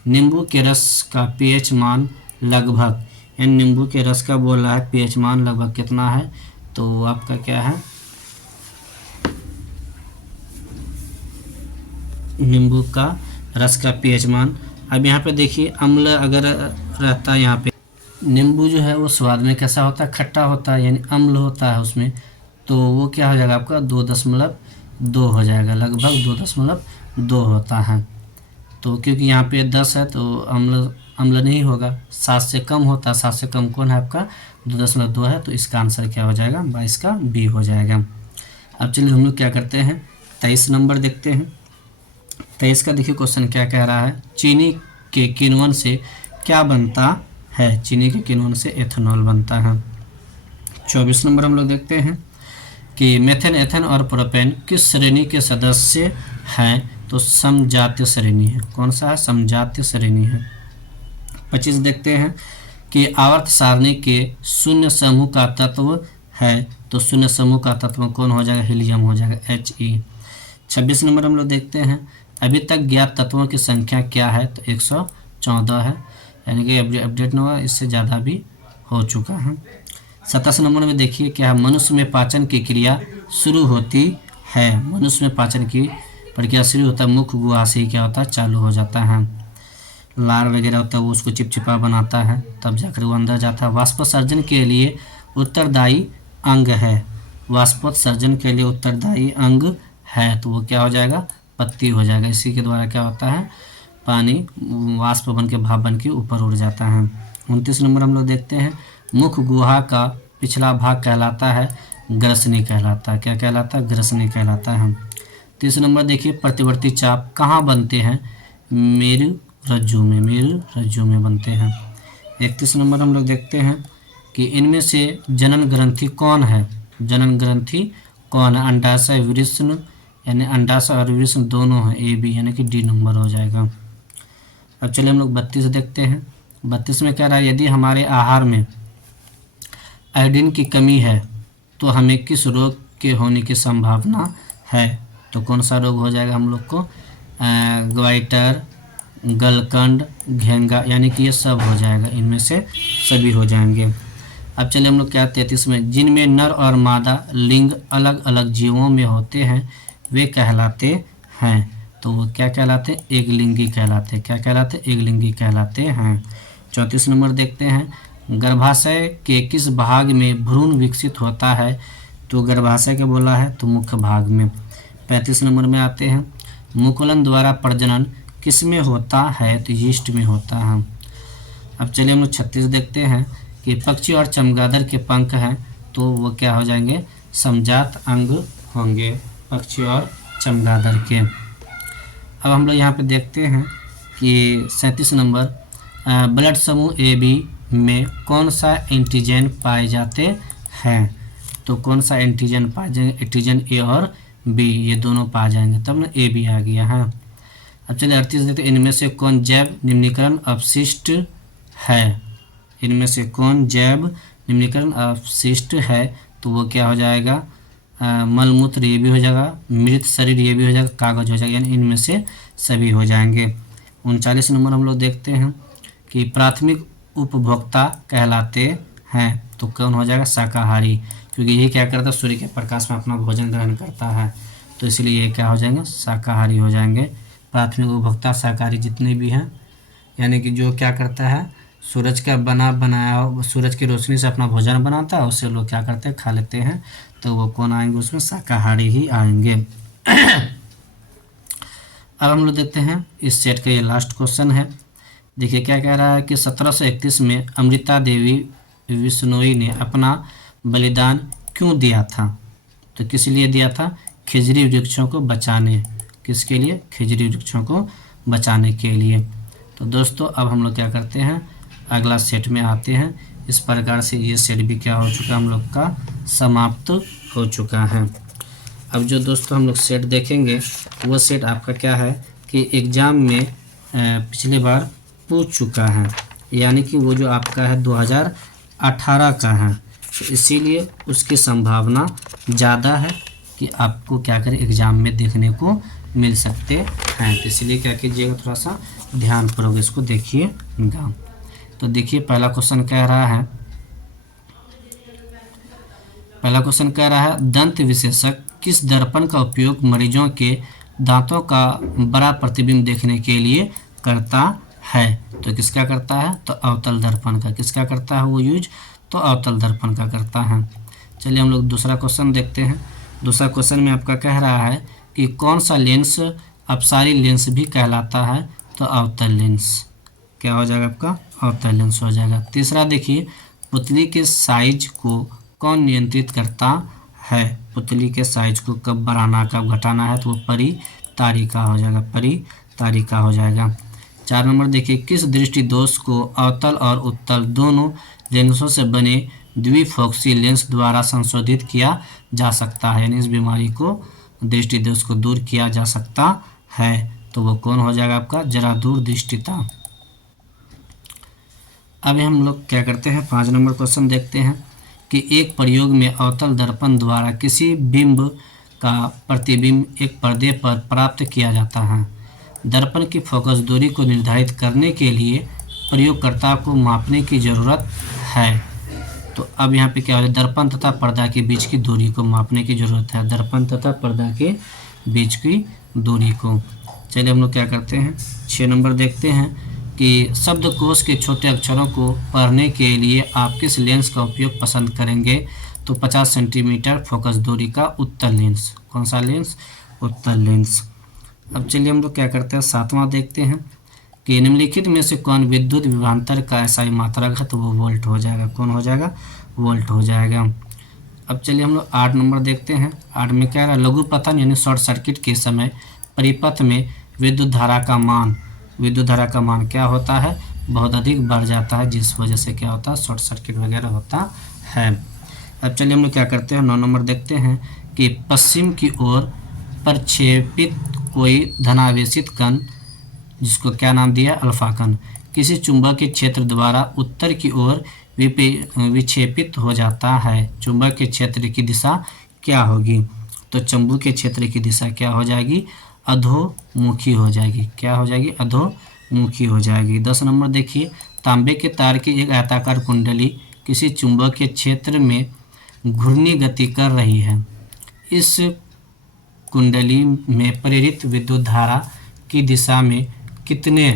नींबू के रस का pH मान लगभग, यानी नींबू के रस का बोल रहा है pH मान लगभग कितना है? तो आपका क्या है? नींबू का रस का pH मान। अब यहाँ पे देखिए अम्ल अगर रहता है यहाँ पे, नींबू जो है वो स्वाद में कैसा होता है? खट्टा होता है, यानी अम्ल होता है उसमें, तो वो क्या हो जाएगा आपका? 2.2 हो जाएगा। लगभग 2.2 होता है। तो क्योंकि यहाँ पे 10 है तो अम्ल नहीं होगा, 7 से कम होता है। 7 से कम कौन है आपका? 2.2 है। तो इसका आंसर क्या हो जाएगा? 22 का B हो जाएगा। अब चलिए हम लोग क्या करते हैं 23 नंबर देखते हैं। 23 का देखिए क्वेश्चन क्या कह रहा है, चीनी के किण्वन से क्या बनता है? चीनी के किण्वन से एथेनॉल बनता है। 24 नंबर हम लोग देखते हैं कि मेथेन, एथेन और प्रोपेन किस श्रेणी के सदस्य हैं? तो समजातीय श्रेणी है। कौन सा है? समजातीय श्रेणी है। 25 देखते हैं कि आवर्त सारणी के शून्य समूह का तत्व है, तो शून्य समूह का तत्व कौन हो जाएगा? हीलियम हो जाएगा, He। 26 नंबर हम लोग देखते हैं अभी तक ज्ञात तत्वों की संख्या क्या है? तो 114 है, यानी कि अपडेट नहीं हुआ, इससे ज़्यादा भी हो चुका है। 27 नंबर में देखिए क्या है, मनुष्य में पाचन की क्रिया शुरू होती है। मनुष्य में पाचन की प्रक्रिया शुरू होता है मुख गुहा से ही क्या होता है? चालू हो जाता है। लार वगैरह होता है वो उसको चिपचिपा बनाता है, तब जाकर वो अंदर जाता है। वाष्पोत्सर्जन के लिए उत्तरदायी अंग है। वाष्पोत्सर्जन के लिए उत्तरदायी अंग है, तो वो क्या हो जाएगा? पत्ती हो जाएगा। इसी के द्वारा क्या होता है? पानी वाष्प बन के भाप बन के ऊपर उड़ जाता है। 29 नंबर हम लोग देखते हैं मुख गुहा का पिछला भाग कहलाता है ग्रसनी कहलाता है। क्या कहलाता है? ग्रसनी कहलाता है। 30 नंबर देखिए प्रतिवर्ती चाप कहाँ बनते हैं? मेरु रज्जु में बनते हैं। 31 नंबर हम लोग देखते हैं कि इनमें से जनन ग्रंथि कौन है? जनन ग्रंथि कौन है? अंडाशय वृषण, यानी अंडाशय और वृषण दोनों हैं, AB, यानी कि D नंबर हो जाएगा। अब चलिए हम लोग 32 देखते हैं। 32 में कह रहा है यदि हमारे आहार में आयोडीन की कमी है तो हमें किस रोग के होने की संभावना है? तो कौन सा रोग हो जाएगा हम लोग को? ग्वाइटर, गलकंड, घेंगा, यानी कि ये सब हो जाएगा, इनमें से सभी हो जाएंगे। अब चलिए हम लोग क्या 33 में जिनमें नर और मादा लिंग अलग अलग जीवों में होते हैं वे कहलाते हैं। तो वो क्या कहलाते हैं? एक लिंगी कहलाते हैं। क्या कहलाते हैं? एक लिंगी कहलाते हैं। 34 नंबर देखते हैं गर्भाशय के किस भाग में भ्रूण विकसित होता है? तो गर्भाशय के बोला है तो मुख्य भाग में। 35 नंबर में आते हैं मुकुलन द्वारा प्रजनन किस में होता है? तो यीस्ट में होता है। अब चलिए हम लोग 36 देखते हैं कि पक्षी और चमगादड़ के पंख हैं, तो वो क्या हो जाएंगे? समजात अंग होंगे। पक्षी और चमगादड़ के। अब हम लोग यहाँ पे देखते हैं कि 37 नंबर ब्लड समूह ए बी में कौन सा एंटीजन पाए जाते हैं। तो कौन सा एंटीजन पाए जाएंगे, एंटीजन ए और बी ये दोनों पाए जाएंगे, तब ना ए बी आ गया। हाँ, अब चलिए 38 देखते हैं, इनमें से कौन जैव निम्नीकरण अवशिष्ट है। इनमें से कौन जैव निम्नीकरण अवशिष्ट है, तो वो क्या हो जाएगा, मलमूत्र ये भी हो जाएगा, मृत शरीर ये भी हो जाएगा, कागज हो जाएगा, यानी इनमें से सभी हो जाएंगे। 39 नंबर हम लोग देखते हैं कि प्राथमिक उपभोक्ता कहलाते हैं, तो कौन हो जाएगा, शाकाहारी, क्योंकि ये क्या करता है, सूर्य के प्रकाश में अपना भोजन ग्रहण करता है, तो इसलिए ये क्या हो जाएंगे, शाकाहारी हो जाएंगे। प्राथमिक उपभोक्ता शाकाहारी जितने भी हैं, यानी कि जो क्या करता है, सूरज का बनाया सूरज की रोशनी से अपना भोजन बनाता है, उससे लोग क्या करते हैं, खा लेते हैं, तो वो कौन आएंगे, उसमें शाकाहारी ही आएंगे। अब हम लोग देखते हैं इस सेट का ये लास्ट क्वेश्चन है। देखिए क्या कह रहा है कि 1731 में अमृता देवी विश्नोई ने अपना बलिदान क्यों दिया था। तो किस लिए दिया था, खिजरी वृक्षों को बचाने, किसके लिए, खिजरी वृक्षों को बचाने के लिए। तो दोस्तों अब हम लोग क्या करते हैं, अगला सेट में आते हैं। इस प्रकार से ये सेट भी क्या हो चुका, हम लोग का समाप्त हो चुका है। अब जो दोस्तों हम लोग सेट देखेंगे वो सेट आपका क्या है कि एग्ज़ाम में पिछले बार पूछ चुका है, यानी कि वो जो आपका है 2018 का है, तो इसीलिए उसकी संभावना ज़्यादा है कि आपको क्या करें, एग्ज़ाम में देखने को मिल सकते हैं। तो इसलिए क्या कीजिएगा, थोड़ा सा ध्यानपूर्वक इसको देखिएगा। तो देखिए पहला क्वेश्चन कह रहा है, दंत विशेषज्ञ किस दर्पण का उपयोग मरीजों के दांतों का बड़ा प्रतिबिंब देखने के लिए करता है। तो किसका करता है, तो अवतल दर्पण का। किसका करता है वो यूज, तो अवतल दर्पण का करता है। चलिए हम लोग दूसरा क्वेश्चन देखते हैं। दूसरा क्वेश्चन में आपका कह रहा है कि कौन सा लेंस अपसारी लेंस भी कहलाता है, तो अवतल लेंस क्या हो जाएगा, आपका अवतल लेंस हो जाएगा। तीसरा देखिए, पुतली के साइज को कौन नियंत्रित करता है। पुतली के साइज को कब बढ़ाना कब घटाना है, तो वो परितारिका हो जाएगा, परितारिका हो जाएगा। 4 नंबर देखिए, किस दृष्टि दोष को अवतल और उत्तल दोनों लेंसों से बने द्विफोक्सी लेंस द्वारा संशोधित किया जा सकता है, यानी इस बीमारी को दृष्टि दोष को दूर किया जा सकता है, तो वो कौन हो जाएगा, आपका जरा दूरदृष्टिता। अभी हम लोग क्या करते हैं, 5 नंबर क्वेश्चन देखते हैं कि एक प्रयोग में अवतल दर्पण द्वारा किसी बिंब का प्रतिबिंब एक पर्दे पर प्राप्त किया जाता है। दर्पण की फोकस दूरी को निर्धारित करने के लिए प्रयोगकर्ता को मापने की ज़रूरत है। तो अब यहाँ पे क्या हो जाए, दर्पण तथा पर्दा के बीच की दूरी को मापने की ज़रूरत है, दर्पण तथा पर्दा के बीच की दूरी को। चलिए हम लोग क्या करते हैं, 6 नंबर देखते हैं कि शब्दकोश के छोटे अक्षरों को पढ़ने के लिए आप किस लेंस का उपयोग पसंद करेंगे। तो 50 सेंटीमीटर फोकस दूरी का उत्तल लेंस। कौन सा लेंस, उत्तल लेंस। अब चलिए हम लोग क्या करते हैं, 7वां देखते हैं कि निम्नलिखित में से कौन विद्युत विभवांतर का एसआई मात्रक है, तो वो वोल्ट हो जाएगा। कौन हो जाएगा, वोल्ट हो जाएगा। अब चलिए हम लोग 8 नंबर देखते हैं। 8 में क्या है, लघु पतन यानी शॉर्ट सर्किट के समय परिपथ में विद्युत धारा का मान क्या होता है, बहुत अधिक बढ़ जाता है, जिस वजह से क्या होता है, शॉर्ट सर्किट वगैरह होता है। अब चलिए हम लोग क्या करते हैं, 9 नंबर देखते हैं कि पश्चिम की ओर प्रक्षेपित कोई धनावेशित कण, जिसको क्या नाम दिया, अल्फा कण, किसी चुंबकीय क्षेत्र द्वारा उत्तर की ओर विक्षेपित हो जाता है। चुंबकीय क्षेत्र की दिशा क्या होगी, तो चुंबकीय क्षेत्र की दिशा क्या हो जाएगी, अधोमुखी हो जाएगी। क्या हो जाएगी, अधोमुखी हो जाएगी। 10 नंबर देखिए, तांबे के तार की एक आयताकार कुंडली किसी चुंबकीय क्षेत्र में घूर्णी गति कर रही है। इस कुंडली में प्रेरित विद्युत धारा की दिशा में कितने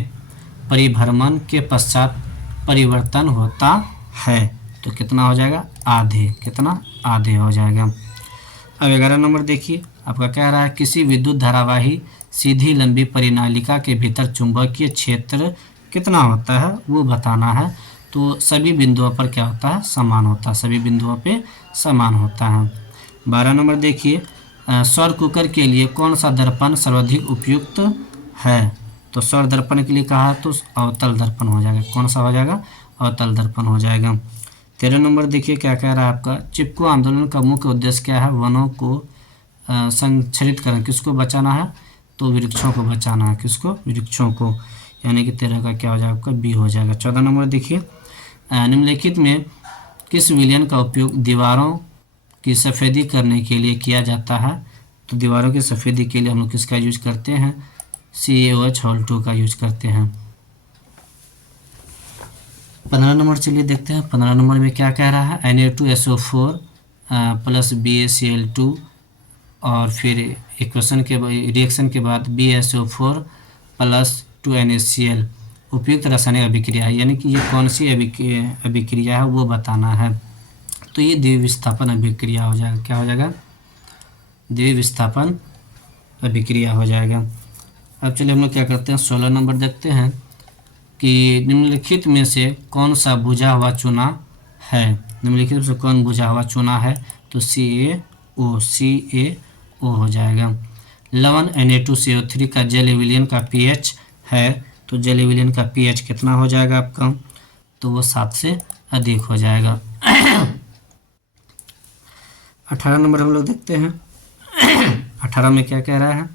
परिभ्रमण के पश्चात परिवर्तन होता है, तो कितना हो जाएगा, आधे। कितना, आधे हो जाएगा। अब 11 नंबर देखिए, आपका कह रहा है किसी विद्युत धारावाही सीधी लंबी परिनालिका के भीतर चुंबकीय क्षेत्र कितना होता है, वो बताना है। तो सभी बिंदुओं पर क्या होता है, समान होता है, सभी बिंदुओं पे समान होता है। 12 नंबर देखिए, सौर कुकर के लिए कौन सा दर्पण सर्वाधिक उपयुक्त है? तो सौर दर्पण के लिए कहा तो अवतल दर्पण हो जाएगा। कौन सा हो जाएगा? अवतल दर्पण हो जाएगा। 13 नंबर देखिए क्या कह रहा है आपका, चिपको आंदोलन का मुख्य उद्देश्य क्या है? वनों को संरक्षित करना। किसको बचाना है? तो वृक्षों को बचाना है। किसको? वृक्षों को। यानी कि 13 का क्या हो जाएगा? आपका बी हो जाएगा। 14 नंबर देखिए, निम्नलिखित में किस विलयन का उपयोग दीवारों की सफ़ेदी करने के लिए किया जाता है? तो दीवारों की सफ़ेदी के लिए हम लोग किसका यूज करते हैं? CaOH हॉल 2 का यूज करते हैं। 15 नंबर चलिए देखते हैं। 15 नंबर में क्या कह रहा है? Na2SO4 प्लस BaCl2 और फिर इक्वेशन के रिएक्शन के बाद BaSO4 प्लस 2NaCl उपयुक्त रासायनिक अभिक्रिया है। यानी कि ये कौन सी अभिक्रिया है वो बताना है। तो ये द्विविस्थापन अभिक्रिया हो जाएगा। क्या हो जाएगा? द्विविस्थापन अभिक्रिया हो जाएगा। अब चलिए हम लोग क्या करते हैं, 16 नंबर देखते हैं कि निम्नलिखित में से कौन सा बुझा हुआ चूना है? निम्नलिखित में से कौन बुझा हुआ चूना है? तो CaO हो जाएगा। लवण Na2CO3 का जल विलयन का pH है, तो जल विलयन का pH कितना हो जाएगा आपका? तो वो 7 से अधिक हो जाएगा। 18 नंबर हम लोग देखते हैं। 18 में क्या कह रहा है?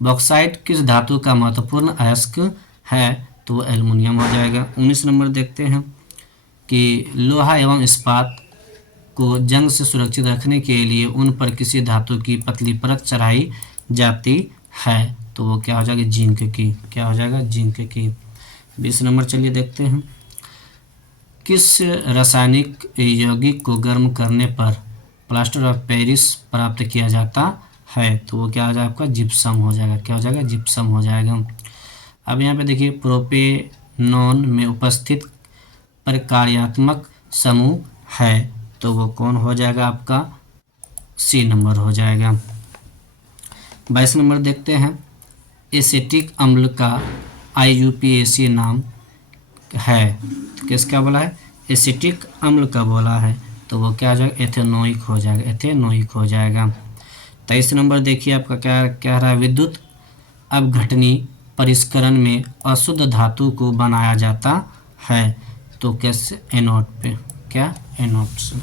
बॉक्साइट किस धातु का महत्वपूर्ण अयस्क है? तो वो एल्युमिनियम हो जाएगा। 19 नंबर देखते हैं कि लोहा एवं इस्पात को जंग से सुरक्षित रखने के लिए उन पर किसी धातु की पतली परत चढ़ाई जाती है? तो वो क्या हो जाएगा? जिंक की। क्या हो जाएगा? जिंक की। 20 नंबर चलिए देखते हैं, किस रासायनिक यौगिक को गर्म करने पर प्लास्टर ऑफ पेरिस प्राप्त किया जाता है? तो वो क्या हो जाएगा? आपका जिप्सम हो जाएगा। क्या हो जाएगा? जिप्सम हो जाएगा। अब यहाँ पे देखिए, प्रोपेनॉन में उपस्थित प्रकार्यात्मक समूह है, तो वो कौन हो जाएगा? आपका C नंबर हो जाएगा। 22 नंबर देखते हैं, एसिटिक अम्ल का IUPAC नाम है, तो किसका बोला है? एसिटिक अम्ल का बोला है, तो वो क्या हो जाएगा? एथेनोइक हो जाएगा। एथेनोइक हो जाएगा। 23 नंबर देखिए आपका क्या कह रहा है? विद्युत अपघटनी परिष्करण में अशुद्ध धातु को बनाया जाता है, तो कैसे? एनोड पे। क्या? एनोड से।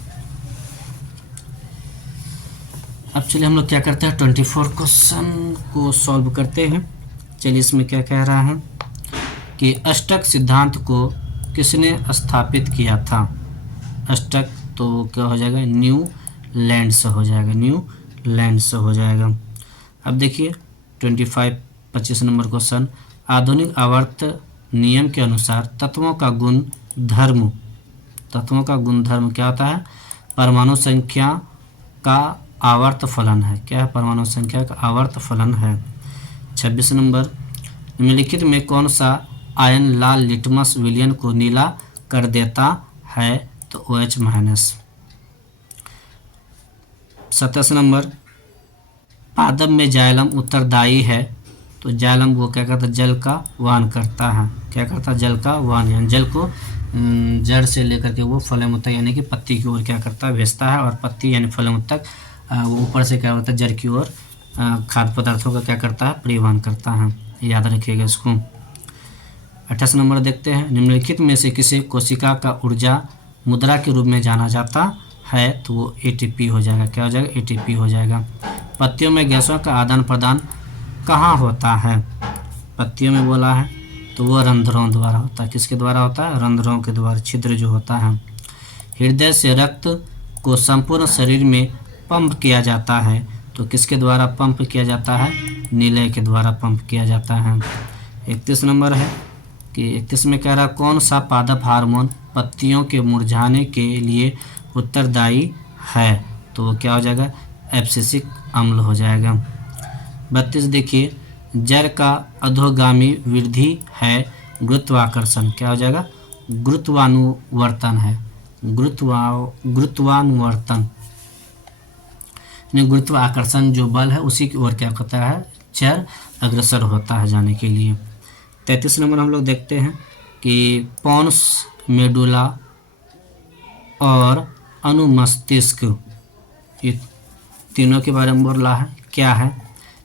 अब चलिए हम लोग क्या करते हैं, 24 क्वेश्चन को सॉल्व करते हैं। चलिए इसमें क्या कह रहा है कि अष्टक सिद्धांत को किसने स्थापित किया था? अष्टक तो क्या हो जाएगा? न्यूलैंड्स हो जाएगा। न्यूलैंड्स हो जाएगा। अब देखिए 25 नंबर क्वेश्चन, आधुनिक आवर्त नियम के अनुसार तत्वों का गुणधर्म क्या होता है? परमाणु संख्या का आवर्त फलन है। क्या है? परमाणु संख्या का आवर्त फलन है। 26 नंबर, निम्नलिखित में कौन सा आयन लाल लिटमस विलयन को नीला कर देता है? तो OH-। 27 नंबर, पादप में जाइलम उत्तरदायी है, तो जाइलम वो क्या करता है? जल का वहन करता है। क्या करता है? जल का वहन, यानी जल को जड़ से लेकर के वो फलम तक यानी कि पत्ती की ओर क्या करता है? भेजता है, और पत्ती यानी फलम तक वो ऊपर से क्या होता है? जड़ की ओर खाद्य पदार्थों का क्या करता है? परिवहन करता है। याद रखिएगा इसको। 28 नंबर देखते हैं, निम्नलिखित में से किसे कोशिका का ऊर्जा मुद्रा के रूप में जाना जाता है? तो वो ATP हो जाएगा। क्या हो जाएगा? ATP हो जाएगा। पत्तियों में गैसों का आदान प्रदान कहाँ होता है? पत्तियों में बोला है तो वो रंध्रों द्वारा होता है। किसके द्वारा होता है? रंध्रों के द्वारा, छिद्र जो होता है। हृदय से रक्त को संपूर्ण शरीर में पंप किया जाता है, तो किसके द्वारा पंप किया जाता है? नीले के द्वारा पंप किया जाता है। 31 नंबर है कि 31 में कह रहा कौन सा पादप हार्मोन पत्तियों के मुरझाने के लिए उत्तरदायी है? तो क्या हो जाएगा? एब्सिसिक अम्ल हो जाएगा। 32 देखिए, जड़ का अधोगामी वृद्धि है गुरुत्वाकर्षण। क्या हो जाएगा? गुरुत्वानुवर्तन है। गुरुत्वानुवर्तन गुरुत्वाकर्षण जो बल है उसी की ओर क्या करता है? जड़ अग्रसर होता है जाने के लिए। 33 नंबर हम लोग देखते हैं कि पोन्स मेडुला और अनुमस्तिष्क तीनों के बारे में बोल रहा है क्या है,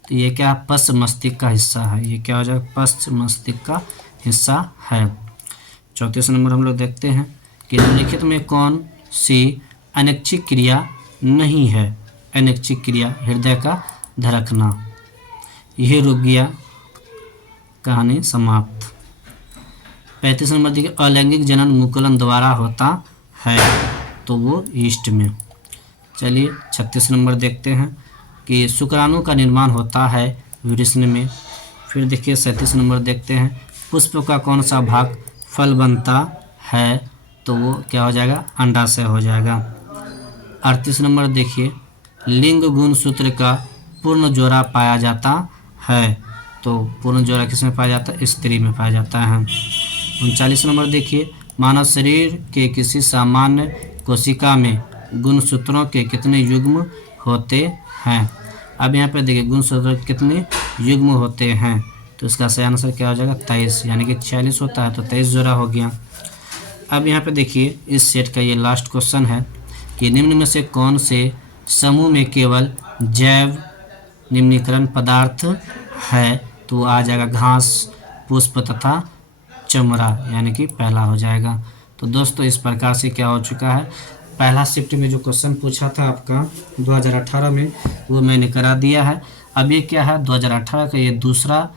तो ये क्या पश्च मस्तिष्क का हिस्सा है, ये क्या हो जाएगा पश्च मस्तिष्क का हिस्सा है। 34 नंबर हम लोग देखते हैं कि निम्नलिखित में कौन सी अनैच्छिक क्रिया नहीं है। अनैच्छिक क्रिया हृदय का धड़कना, यह रुक गया, कहानी समाप्त। 35 नंबर देखिए अलैंगिक जनन मुकुलन द्वारा होता है, तो वो ईस्ट में। चलिए 36 नंबर देखते हैं कि शुक्राणु का निर्माण होता है वृषण में। फिर देखिए 37 नंबर देखते हैं पुष्प का कौन सा भाग फल बनता है, तो वो क्या हो जाएगा अंडाशय हो जाएगा। 38 नंबर देखिए लिंग गुण सूत्र का पूर्ण जोड़ा पाया जाता है, तो पूर्ण जोड़ा किस में पाया जाता है, स्त्री में पाया जाता है। 39 नंबर देखिए मानव शरीर के किसी सामान्य कोशिका में गुणसूत्रों के कितने युग्म होते हैं। अब यहाँ पे देखिए गुणसूत्र कितने युग्म होते हैं, तो इसका सही आंसर क्या हो जाएगा 23, यानी कि 46 होता है तो 23 जोड़ा हो गया। अब यहाँ पे देखिए इस सेट का ये लास्ट क्वेश्चन है कि निम्न में से कौन से समूह में केवल जैव निम्नीकरण पदार्थ है, तो आ जाएगा घास, पुष्प तथा चमड़ा, यानी कि पहला हो जाएगा। तो दोस्तों इस प्रकार से क्या हो चुका है, पहला शिफ्ट में जो क्वेश्चन पूछा था आपका 2018 में वो मैंने करा दिया है। अब ये क्या है 2018 का ये दूसरा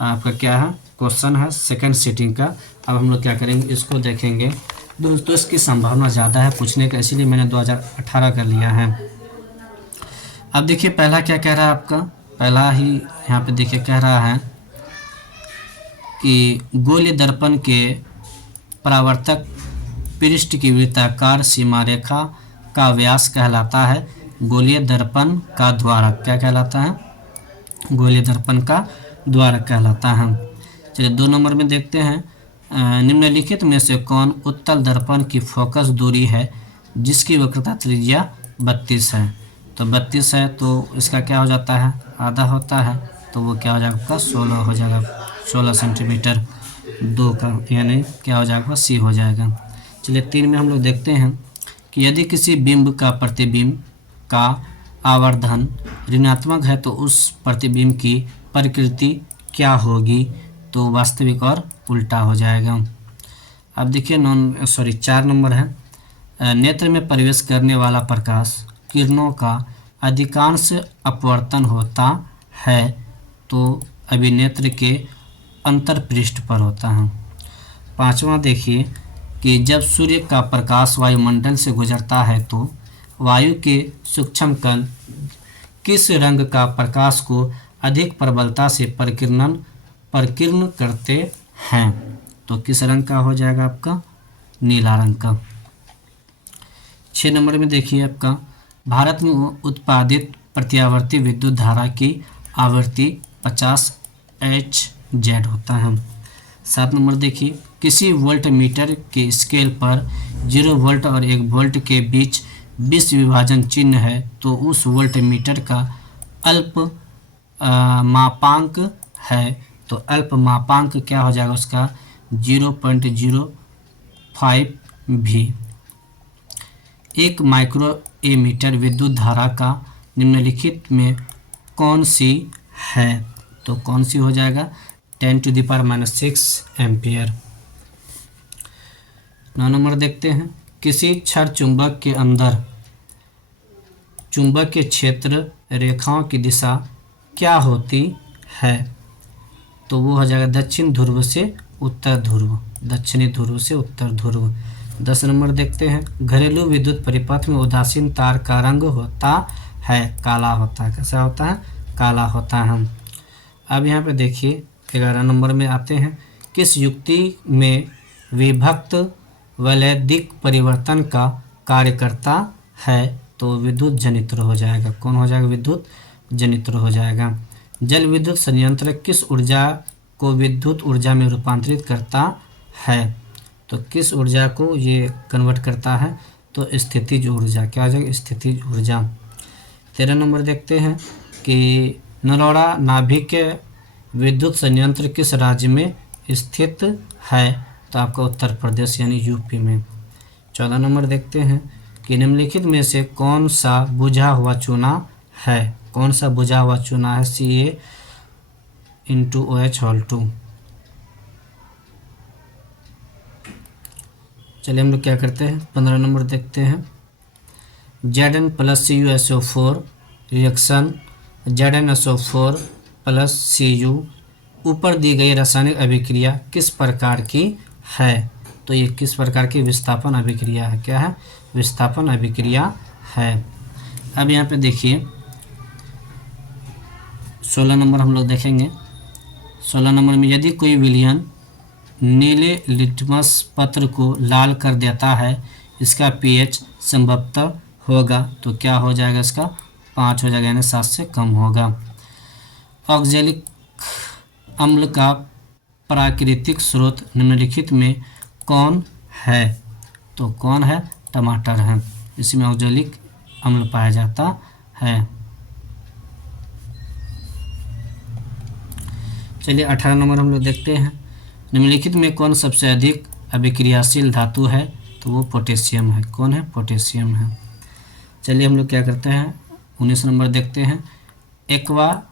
आपका क्या है क्वेश्चन है सेकंड सिटिंग का। अब हम लोग क्या करेंगे इसको देखेंगे। दोस्तों इसकी संभावना ज़्यादा है पूछने का, इसीलिए मैंने 2018 कर लिया है। अब देखिए पहला क्या कह रहा है आपका, पहला ही यहाँ पे देखिए कह रहा है कि गोलीय दर्पण के परावर्तक पृष्ठ की वृत्ताकार सीमा रेखा का व्यास कहलाता है गोलीय दर्पण का द्वारक। क्या कहलाता है, गोलीय दर्पण का द्वारक कहलाता है। चलिए 2 नंबर में देखते हैं निम्नलिखित में से कौन उत्तल दर्पण की फोकस दूरी है जिसकी वक्रता त्रिज्या 32 है। तो 32 है तो इसका क्या हो जाता है आधा होता है, तो वो क्या हो जाएगा आपका 16 हो जाएगा, 16 सेंटीमीटर 2 का, यानी क्या हो जाएगा सी हो जाएगा। चलिए 3 में हम लोग देखते हैं कि यदि किसी बिंब का प्रतिबिंब का आवर्धन ऋणात्मक है तो उस प्रतिबिंब की प्रकृति क्या होगी, तो वास्तविक और उल्टा हो जाएगा। अब देखिए 4 नंबर है नेत्र में प्रवेश करने वाला प्रकाश किरणों का अधिकांश अपवर्तन होता है, तो अभिनेत्र के अंतरपृष्ठ पर होता है। 5वां देखिए कि जब सूर्य का प्रकाश वायुमंडल से गुजरता है तो वायु के सूक्ष्म कण किस रंग का प्रकाश को अधिक प्रबलता से प्रकीर्ण करते हैं, तो किस रंग का हो जाएगा आपका नीला रंग का। 6 नंबर में देखिए आपका भारत में उत्पादित प्रत्यावर्ती विद्युत धारा की आवृत्ति 50 Hz होता है। 7 नंबर देखिए किसी वोल्ट मीटर के स्केल पर 0 वोल्ट और 1 वोल्ट के बीच 20 विभाजन चिन्ह है, तो उस वोल्ट मीटर का अल्प मापांक है, तो अल्प मापांक क्या हो जाएगा उसका 0.05 भी। 1 माइक्रो एमीटर विद्युत धारा का निम्नलिखित में कौन सी है, तो कौन सी हो जाएगा 10⁻⁻6 एम्पियर। 9 नंबर देखते हैं किसी क्षण चुंबक के अंदर चुंबक के क्षेत्र रेखाओं की दिशा क्या होती है, तो वो हो जाएगा दक्षिण ध्रुव से उत्तर ध्रुव, दक्षिणी ध्रुव से उत्तर ध्रुव। 10 नंबर देखते हैं घरेलू विद्युत परिपथ में उदासीन तार का रंग होता है काला होता है, कैसा होता है काला होता है। अब यहाँ पे देखिए 11 नंबर में आते हैं किस युक्ति में विभक्त वैलेदिक परिवर्तन का कार्य करता है, तो विद्युत जनित्र हो जाएगा, कौन हो जाएगा विद्युत जनित्र हो जाएगा। जल विद्युत संयंत्र किस ऊर्जा को विद्युत ऊर्जा में रूपांतरित करता है, तो किस ऊर्जा को ये कन्वर्ट करता है, तो स्थितिज ऊर्जा, क्या हो जाएगा स्थितिज ऊर्जा। 13 नंबर देखते हैं कि नलौड़ा नाभिक विद्युत संयंत्र किस राज्य में स्थित है, तो आपका उत्तर प्रदेश यानी यूपी में। 14 नंबर देखते हैं कि निम्नलिखित में से कौन सा बुझा हुआ चूना है। कौन सा बुझा हुआ चूना है? CaO2। चलिए हम लोग क्या करते हैं, 15 नंबर देखते हैं। Zn plus CuSO4 reaction ZnSO4 plus Cu ऊपर दी गई रासायनिक अभिक्रिया किस प्रकार की है? तो ये किस प्रकार की विस्थापन अभिक्रिया है? क्या है? विस्थापन अभिक्रिया है। अब यहाँ पे देखिए 16 नंबर हम लोग देखेंगे। 16 नंबर में यदि कोई विलयन नीले लिटमस पत्र को लाल कर देता है, इसका pH संभवतः होगा, तो क्या हो जाएगा? इसका 5 हो जाएगा, यानी 7 से कम होगा। ऑक्जेलिक अम्ल का प्राकृतिक स्रोत निम्नलिखित में कौन है? तो कौन है? टमाटर है, इसमें ऑक्जेलिक अम्ल पाया जाता है। चलिए 18 नंबर हम लोग देखते हैं। निम्नलिखित में कौन सबसे अधिक अभिक्रियाशील धातु है? तो वो पोटेशियम है। कौन है? पोटेशियम है। चलिए हम लोग क्या करते हैं, 19 नंबर देखते हैं। एक्वा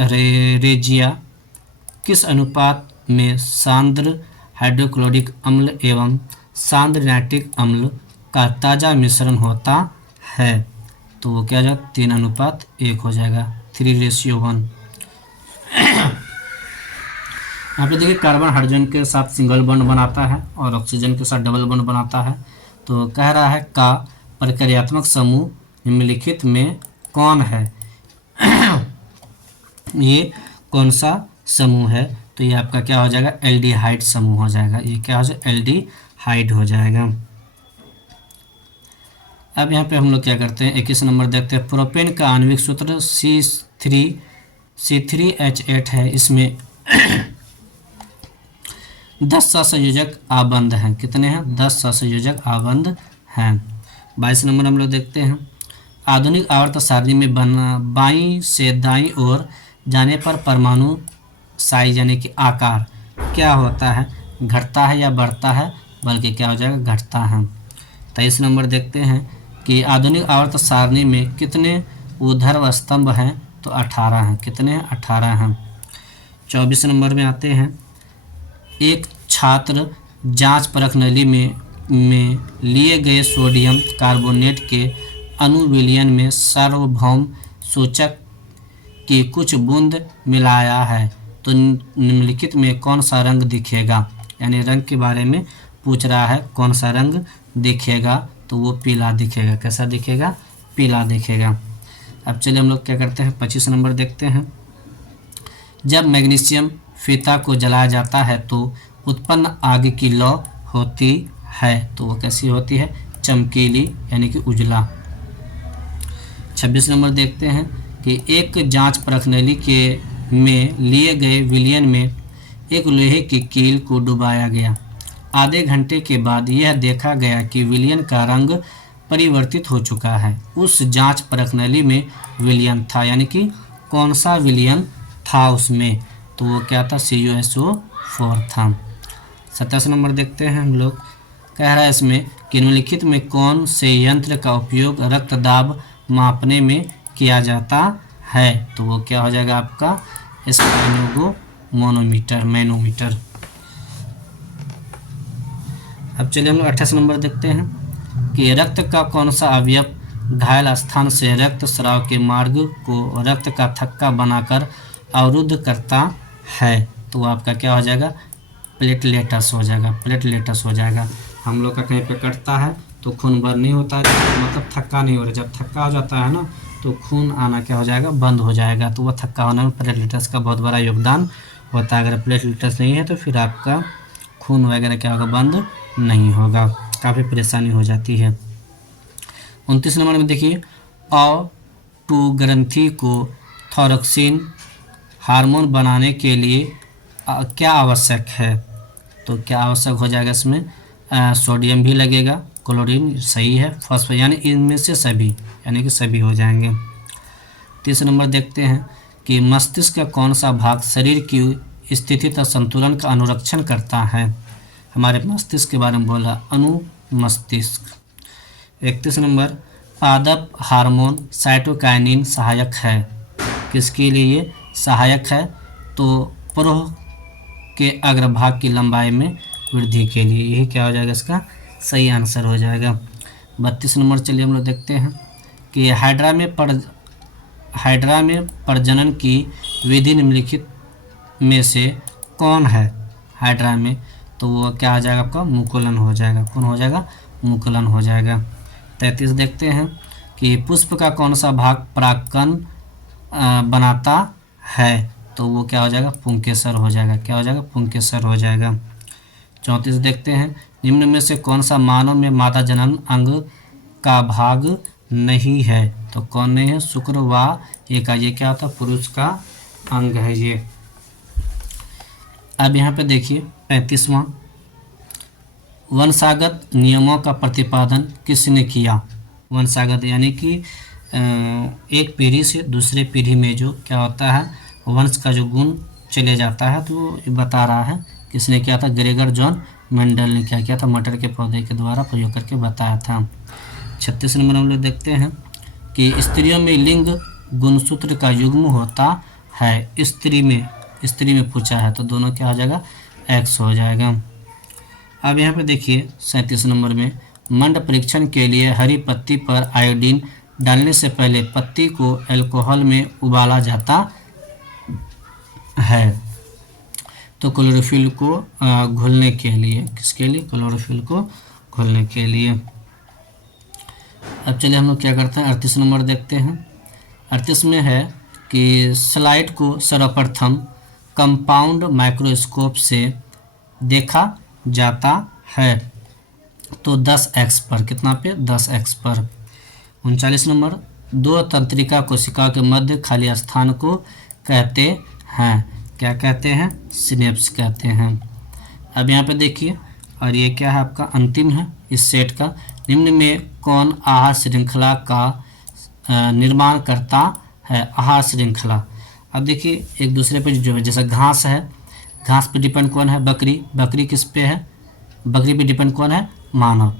रेजिया किस अनुपात में सांद्र हाइड्रोक्लोरिक अम्ल एवं सांद्र नाइट्रिक अम्ल का ताज़ा मिश्रण होता है? तो वो क्या जाएगा? 3:1 हो जाएगा, 3:1। यहाँ पे देखिए कार्बन हाइड्रोजन के साथ सिंगल बॉन्ड बनाता है और ऑक्सीजन के साथ डबल बॉन्ड बनाता है। तो कह रहा है का प्रक्रियात्मक समूह निम्नलिखित में कौन है? ये कौन सा समूह है? तो ये आपका क्या हो जाएगा? एल्डिहाइड समूह हो जाएगा। ये क्या हो जाएगा? एल्डिहाइड हो जाएगा। अब यहाँ पे हम लोग क्या करते हैं, 21 नंबर देखते हैं। प्रोपेन का आणविक सूत्र C3H8 है। इसमें 10 सहसंयोजक आबंध हैं। कितने हैं? 10 सहसंयोजक आबंध हैं। 22 नंबर हम लोग देखते हैं। आधुनिक आवर्त सारणी में बाईं से दाईं ओर जाने पर परमाणु साइज यानी कि आकार क्या होता है? घटता है या बढ़ता है? बल्कि क्या हो जाएगा? घटता है। 23 नंबर देखते हैं कि आधुनिक आवर्त सारणी में कितने ऊर्ध्व स्तंभ हैं? तो 18 हैं। कितने हैं? 18 हैं। 24 नंबर में आते हैं। एक छात्र जांच परख नली में लिए गए सोडियम कार्बोनेट के अणु विलयन में सार्वभौम सूचक की कुछ बूंद मिलाया है, तो निम्नलिखित में कौन सा रंग दिखेगा? यानी रंग के बारे में पूछ रहा है, कौन सा रंग दिखेगा? तो वो पीला दिखेगा। कैसा दिखेगा? पीला दिखेगा। अब चलिए हम लोग क्या करते हैं, 25 नंबर देखते हैं। जब मैग्नीशियम फीता को जलाया जाता है तो उत्पन्न आग की लौ होती है, तो वो कैसी होती है? चमकीली यानी कि उजला। 26 नंबर देखते हैं कि एक जांच परख नली के में लिए गए विलयन में एक लोहे की कील को डुबाया गया। आधे घंटे के बाद यह देखा गया कि विलयन का रंग परिवर्तित हो चुका है। उस जांच परख नली में विलयन था, यानी कि कौन सा विलयन था उसमें? तो वो क्या था? CuSO4 था। 27 नंबर देखते हैं हम लोग। कह रहा है इसमें कि निम्नलिखित में कौन से यंत्र का उपयोग रक्त दाब मापने में किया जाता है? तो वो क्या हो जाएगा आपका? मैनोमीटर। अब चलिए हम लोग 28 नंबर देखते हैं कि रक्त का कौन सा अवयव घायल स्थान से रक्त स्राव के मार्ग को रक्त का थक्का बनाकर अवरुद्ध करता है? तो आपका क्या हो जाएगा? प्लेटलेटस हो जाएगा। हम लोग का कहीं पे कटता है तो खून बंद नहीं होता है, मतलब थक्का नहीं हो रहा। जब थक्का हो जाता है ना तो खून आना क्या हो जाएगा? बंद हो जाएगा। तो वह थक्का होने में प्लेटलेटस का बहुत बड़ा योगदान होता है। अगर प्लेटलेटस नहीं है तो फिर आपका खून वगैरह क्या होगा? बंद नहीं होगा, काफ़ी परेशानी हो जाती है। 29 नंबर में देखिए, O2 ग्रंथि को थायरोक्सिन हार्मोन बनाने के लिए क्या आवश्यक है? तो क्या आवश्यक हो जाएगा इसमें? सोडियम भी लगेगा, क्लोरीन सही है, फॉस्फोरस, यानी इनमें से सभी, यानी कि सभी हो जाएंगे। 30 नंबर देखते हैं कि मस्तिष्क का कौन सा भाग शरीर की स्थिति तथा संतुलन का अनुरक्षण करता है? हमारे मस्तिष्क के बारे में बोला, अनुमस्तिष्क। 31 नंबर, पादप हार्मोन साइटोकाइनिन सहायक है। किसके लिए ये सहायक है? तो प्रोह के अग्रभाग की लंबाई में वृद्धि के लिए। यही क्या हो जाएगा? इसका सही आंसर हो जाएगा। 32 नंबर चलिए हम लोग देखते हैं कि हाइड्रा में प्रजनन की विधि निम्नलिखित में से कौन है? हाइड्रा में तो वो क्या हो जाएगा? आपका मुकुलन हो जाएगा। कौन हो जाएगा? मुकुलन हो जाएगा। 33 देखते हैं कि पुष्प का कौन सा भाग परागकण बनाता है? तो वो क्या हो जाएगा? पुंकेसर हो जाएगा। क्या हो जाएगा? पुंकेसर हो जाएगा। 34 देखते हैं निम्न में से कौन सा मानव में मादा जनन अंग का भाग नहीं है? तो कौन नहीं है? शुक्र व एका। ये क्या होता है? पुरुष का अंग है ये। अब यहाँ पे देखिए 35वां, वंशागत नियमों का प्रतिपादन किसने किया? वंशागत यानी कि एक पीढ़ी से दूसरे पीढ़ी में जो क्या होता है, वंश का जो गुण चले जाता है, तो ये बता रहा है किसने किया था? ग्रेगर जॉन मेंडल ने क्या किया था? मटर के पौधे के द्वारा प्रयोग करके बताया था। 36 नंबर हम लोग देखते हैं कि स्त्रियों में लिंग गुणसूत्र का युग्म होता है। स्त्री में पूछा है तो दोनों क्या हो जाएगा? एक्स हो जाएगा। अब यहाँ पे देखिए 37 नंबर में मंड परीक्षण के लिए हरी पत्ती पर आयोडीन डालने से पहले पत्ती को अल्कोहल में उबाला जाता है। तो क्लोरोफिल को घोलने के लिए। किसके लिए? क्लोरोफिल को घोलने के लिए। अब चलिए हम लोग क्या करते हैं 38 नंबर देखते हैं। 38 में है कि स्लाइड को सर्वप्रथम कंपाउंड माइक्रोस्कोप से देखा जाता है। तो 10x पर। कितना पे? 10x पर। 39 नंबर, दो तंत्रिका कोशिका के मध्य खाली स्थान को कहते हैं? क्या कहते हैं? सिनेप्स कहते हैं। अब यहाँ पे देखिए, और ये क्या है आपका? अंतिम है इस सेट का। निम्न में कौन आहार श्रृंखला का निर्माण करता है? आहार श्रृंखला। अब देखिए एक दूसरे पे जो है, जैसा घास है, घास पे डिपेंड कौन है? बकरी। बकरी किस पे है? बकरी पे डिपेंड कौन है? मानव।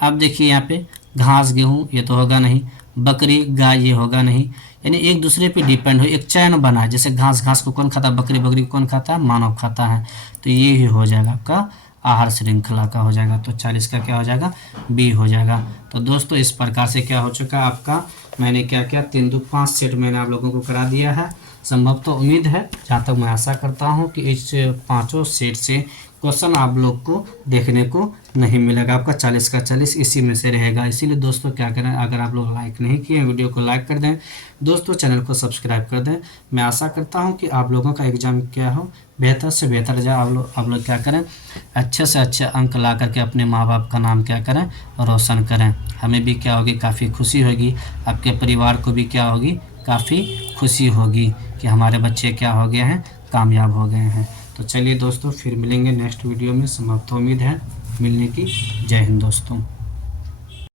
अब देखिए यहाँ पे घास गेहूँ ये तो होगा नहीं, बकरी गाय ये होगा नहीं, यानी एक दूसरे पे डिपेंड हो, एक चैन बना है। जैसे घास को कौन खाता है? बकरी को कौन खाता है? मानव खाता है। तो ये ही हो जाएगा आपका आहार श्रृंखला का हो जाएगा। तो 40 का क्या हो जाएगा? बी हो जाएगा। तो दोस्तों इस प्रकार से क्या हो चुका है आपका, मैंने क्या किया 3 2 5 सेट मैंने आप लोगों को करा दिया है। संभव तो उम्मीद है, जहाँ तक मैं आशा करता हूँ कि इस 5 सेट से क्वेश्चन आप लोग को देखने को नहीं मिलेगा। आपका 40 का 40 इसी में से रहेगा। इसीलिए दोस्तों क्या करें, अगर आप लोग लाइक नहीं किए वीडियो को लाइक कर दें, दोस्तों चैनल को सब्सक्राइब कर दें। मैं आशा करता हूं कि आप लोगों का एग्ज़ाम क्या हो, बेहतर से बेहतर जाए। आप लोग क्या करें, अच्छे से अच्छे अंक ला करके अपने माँ बाप का नाम क्या करें, रोशन करें। हमें भी क्या होगी, काफ़ी खुशी होगी। आपके परिवार को भी क्या होगी, काफ़ी खुशी होगी कि हमारे बच्चे क्या हो गए हैं, कामयाब हो गए हैं। तो चलिए दोस्तों फिर मिलेंगे नेक्स्ट वीडियो में। समाप्त उम्मीद है मिलने की। जय हिंद दोस्तों।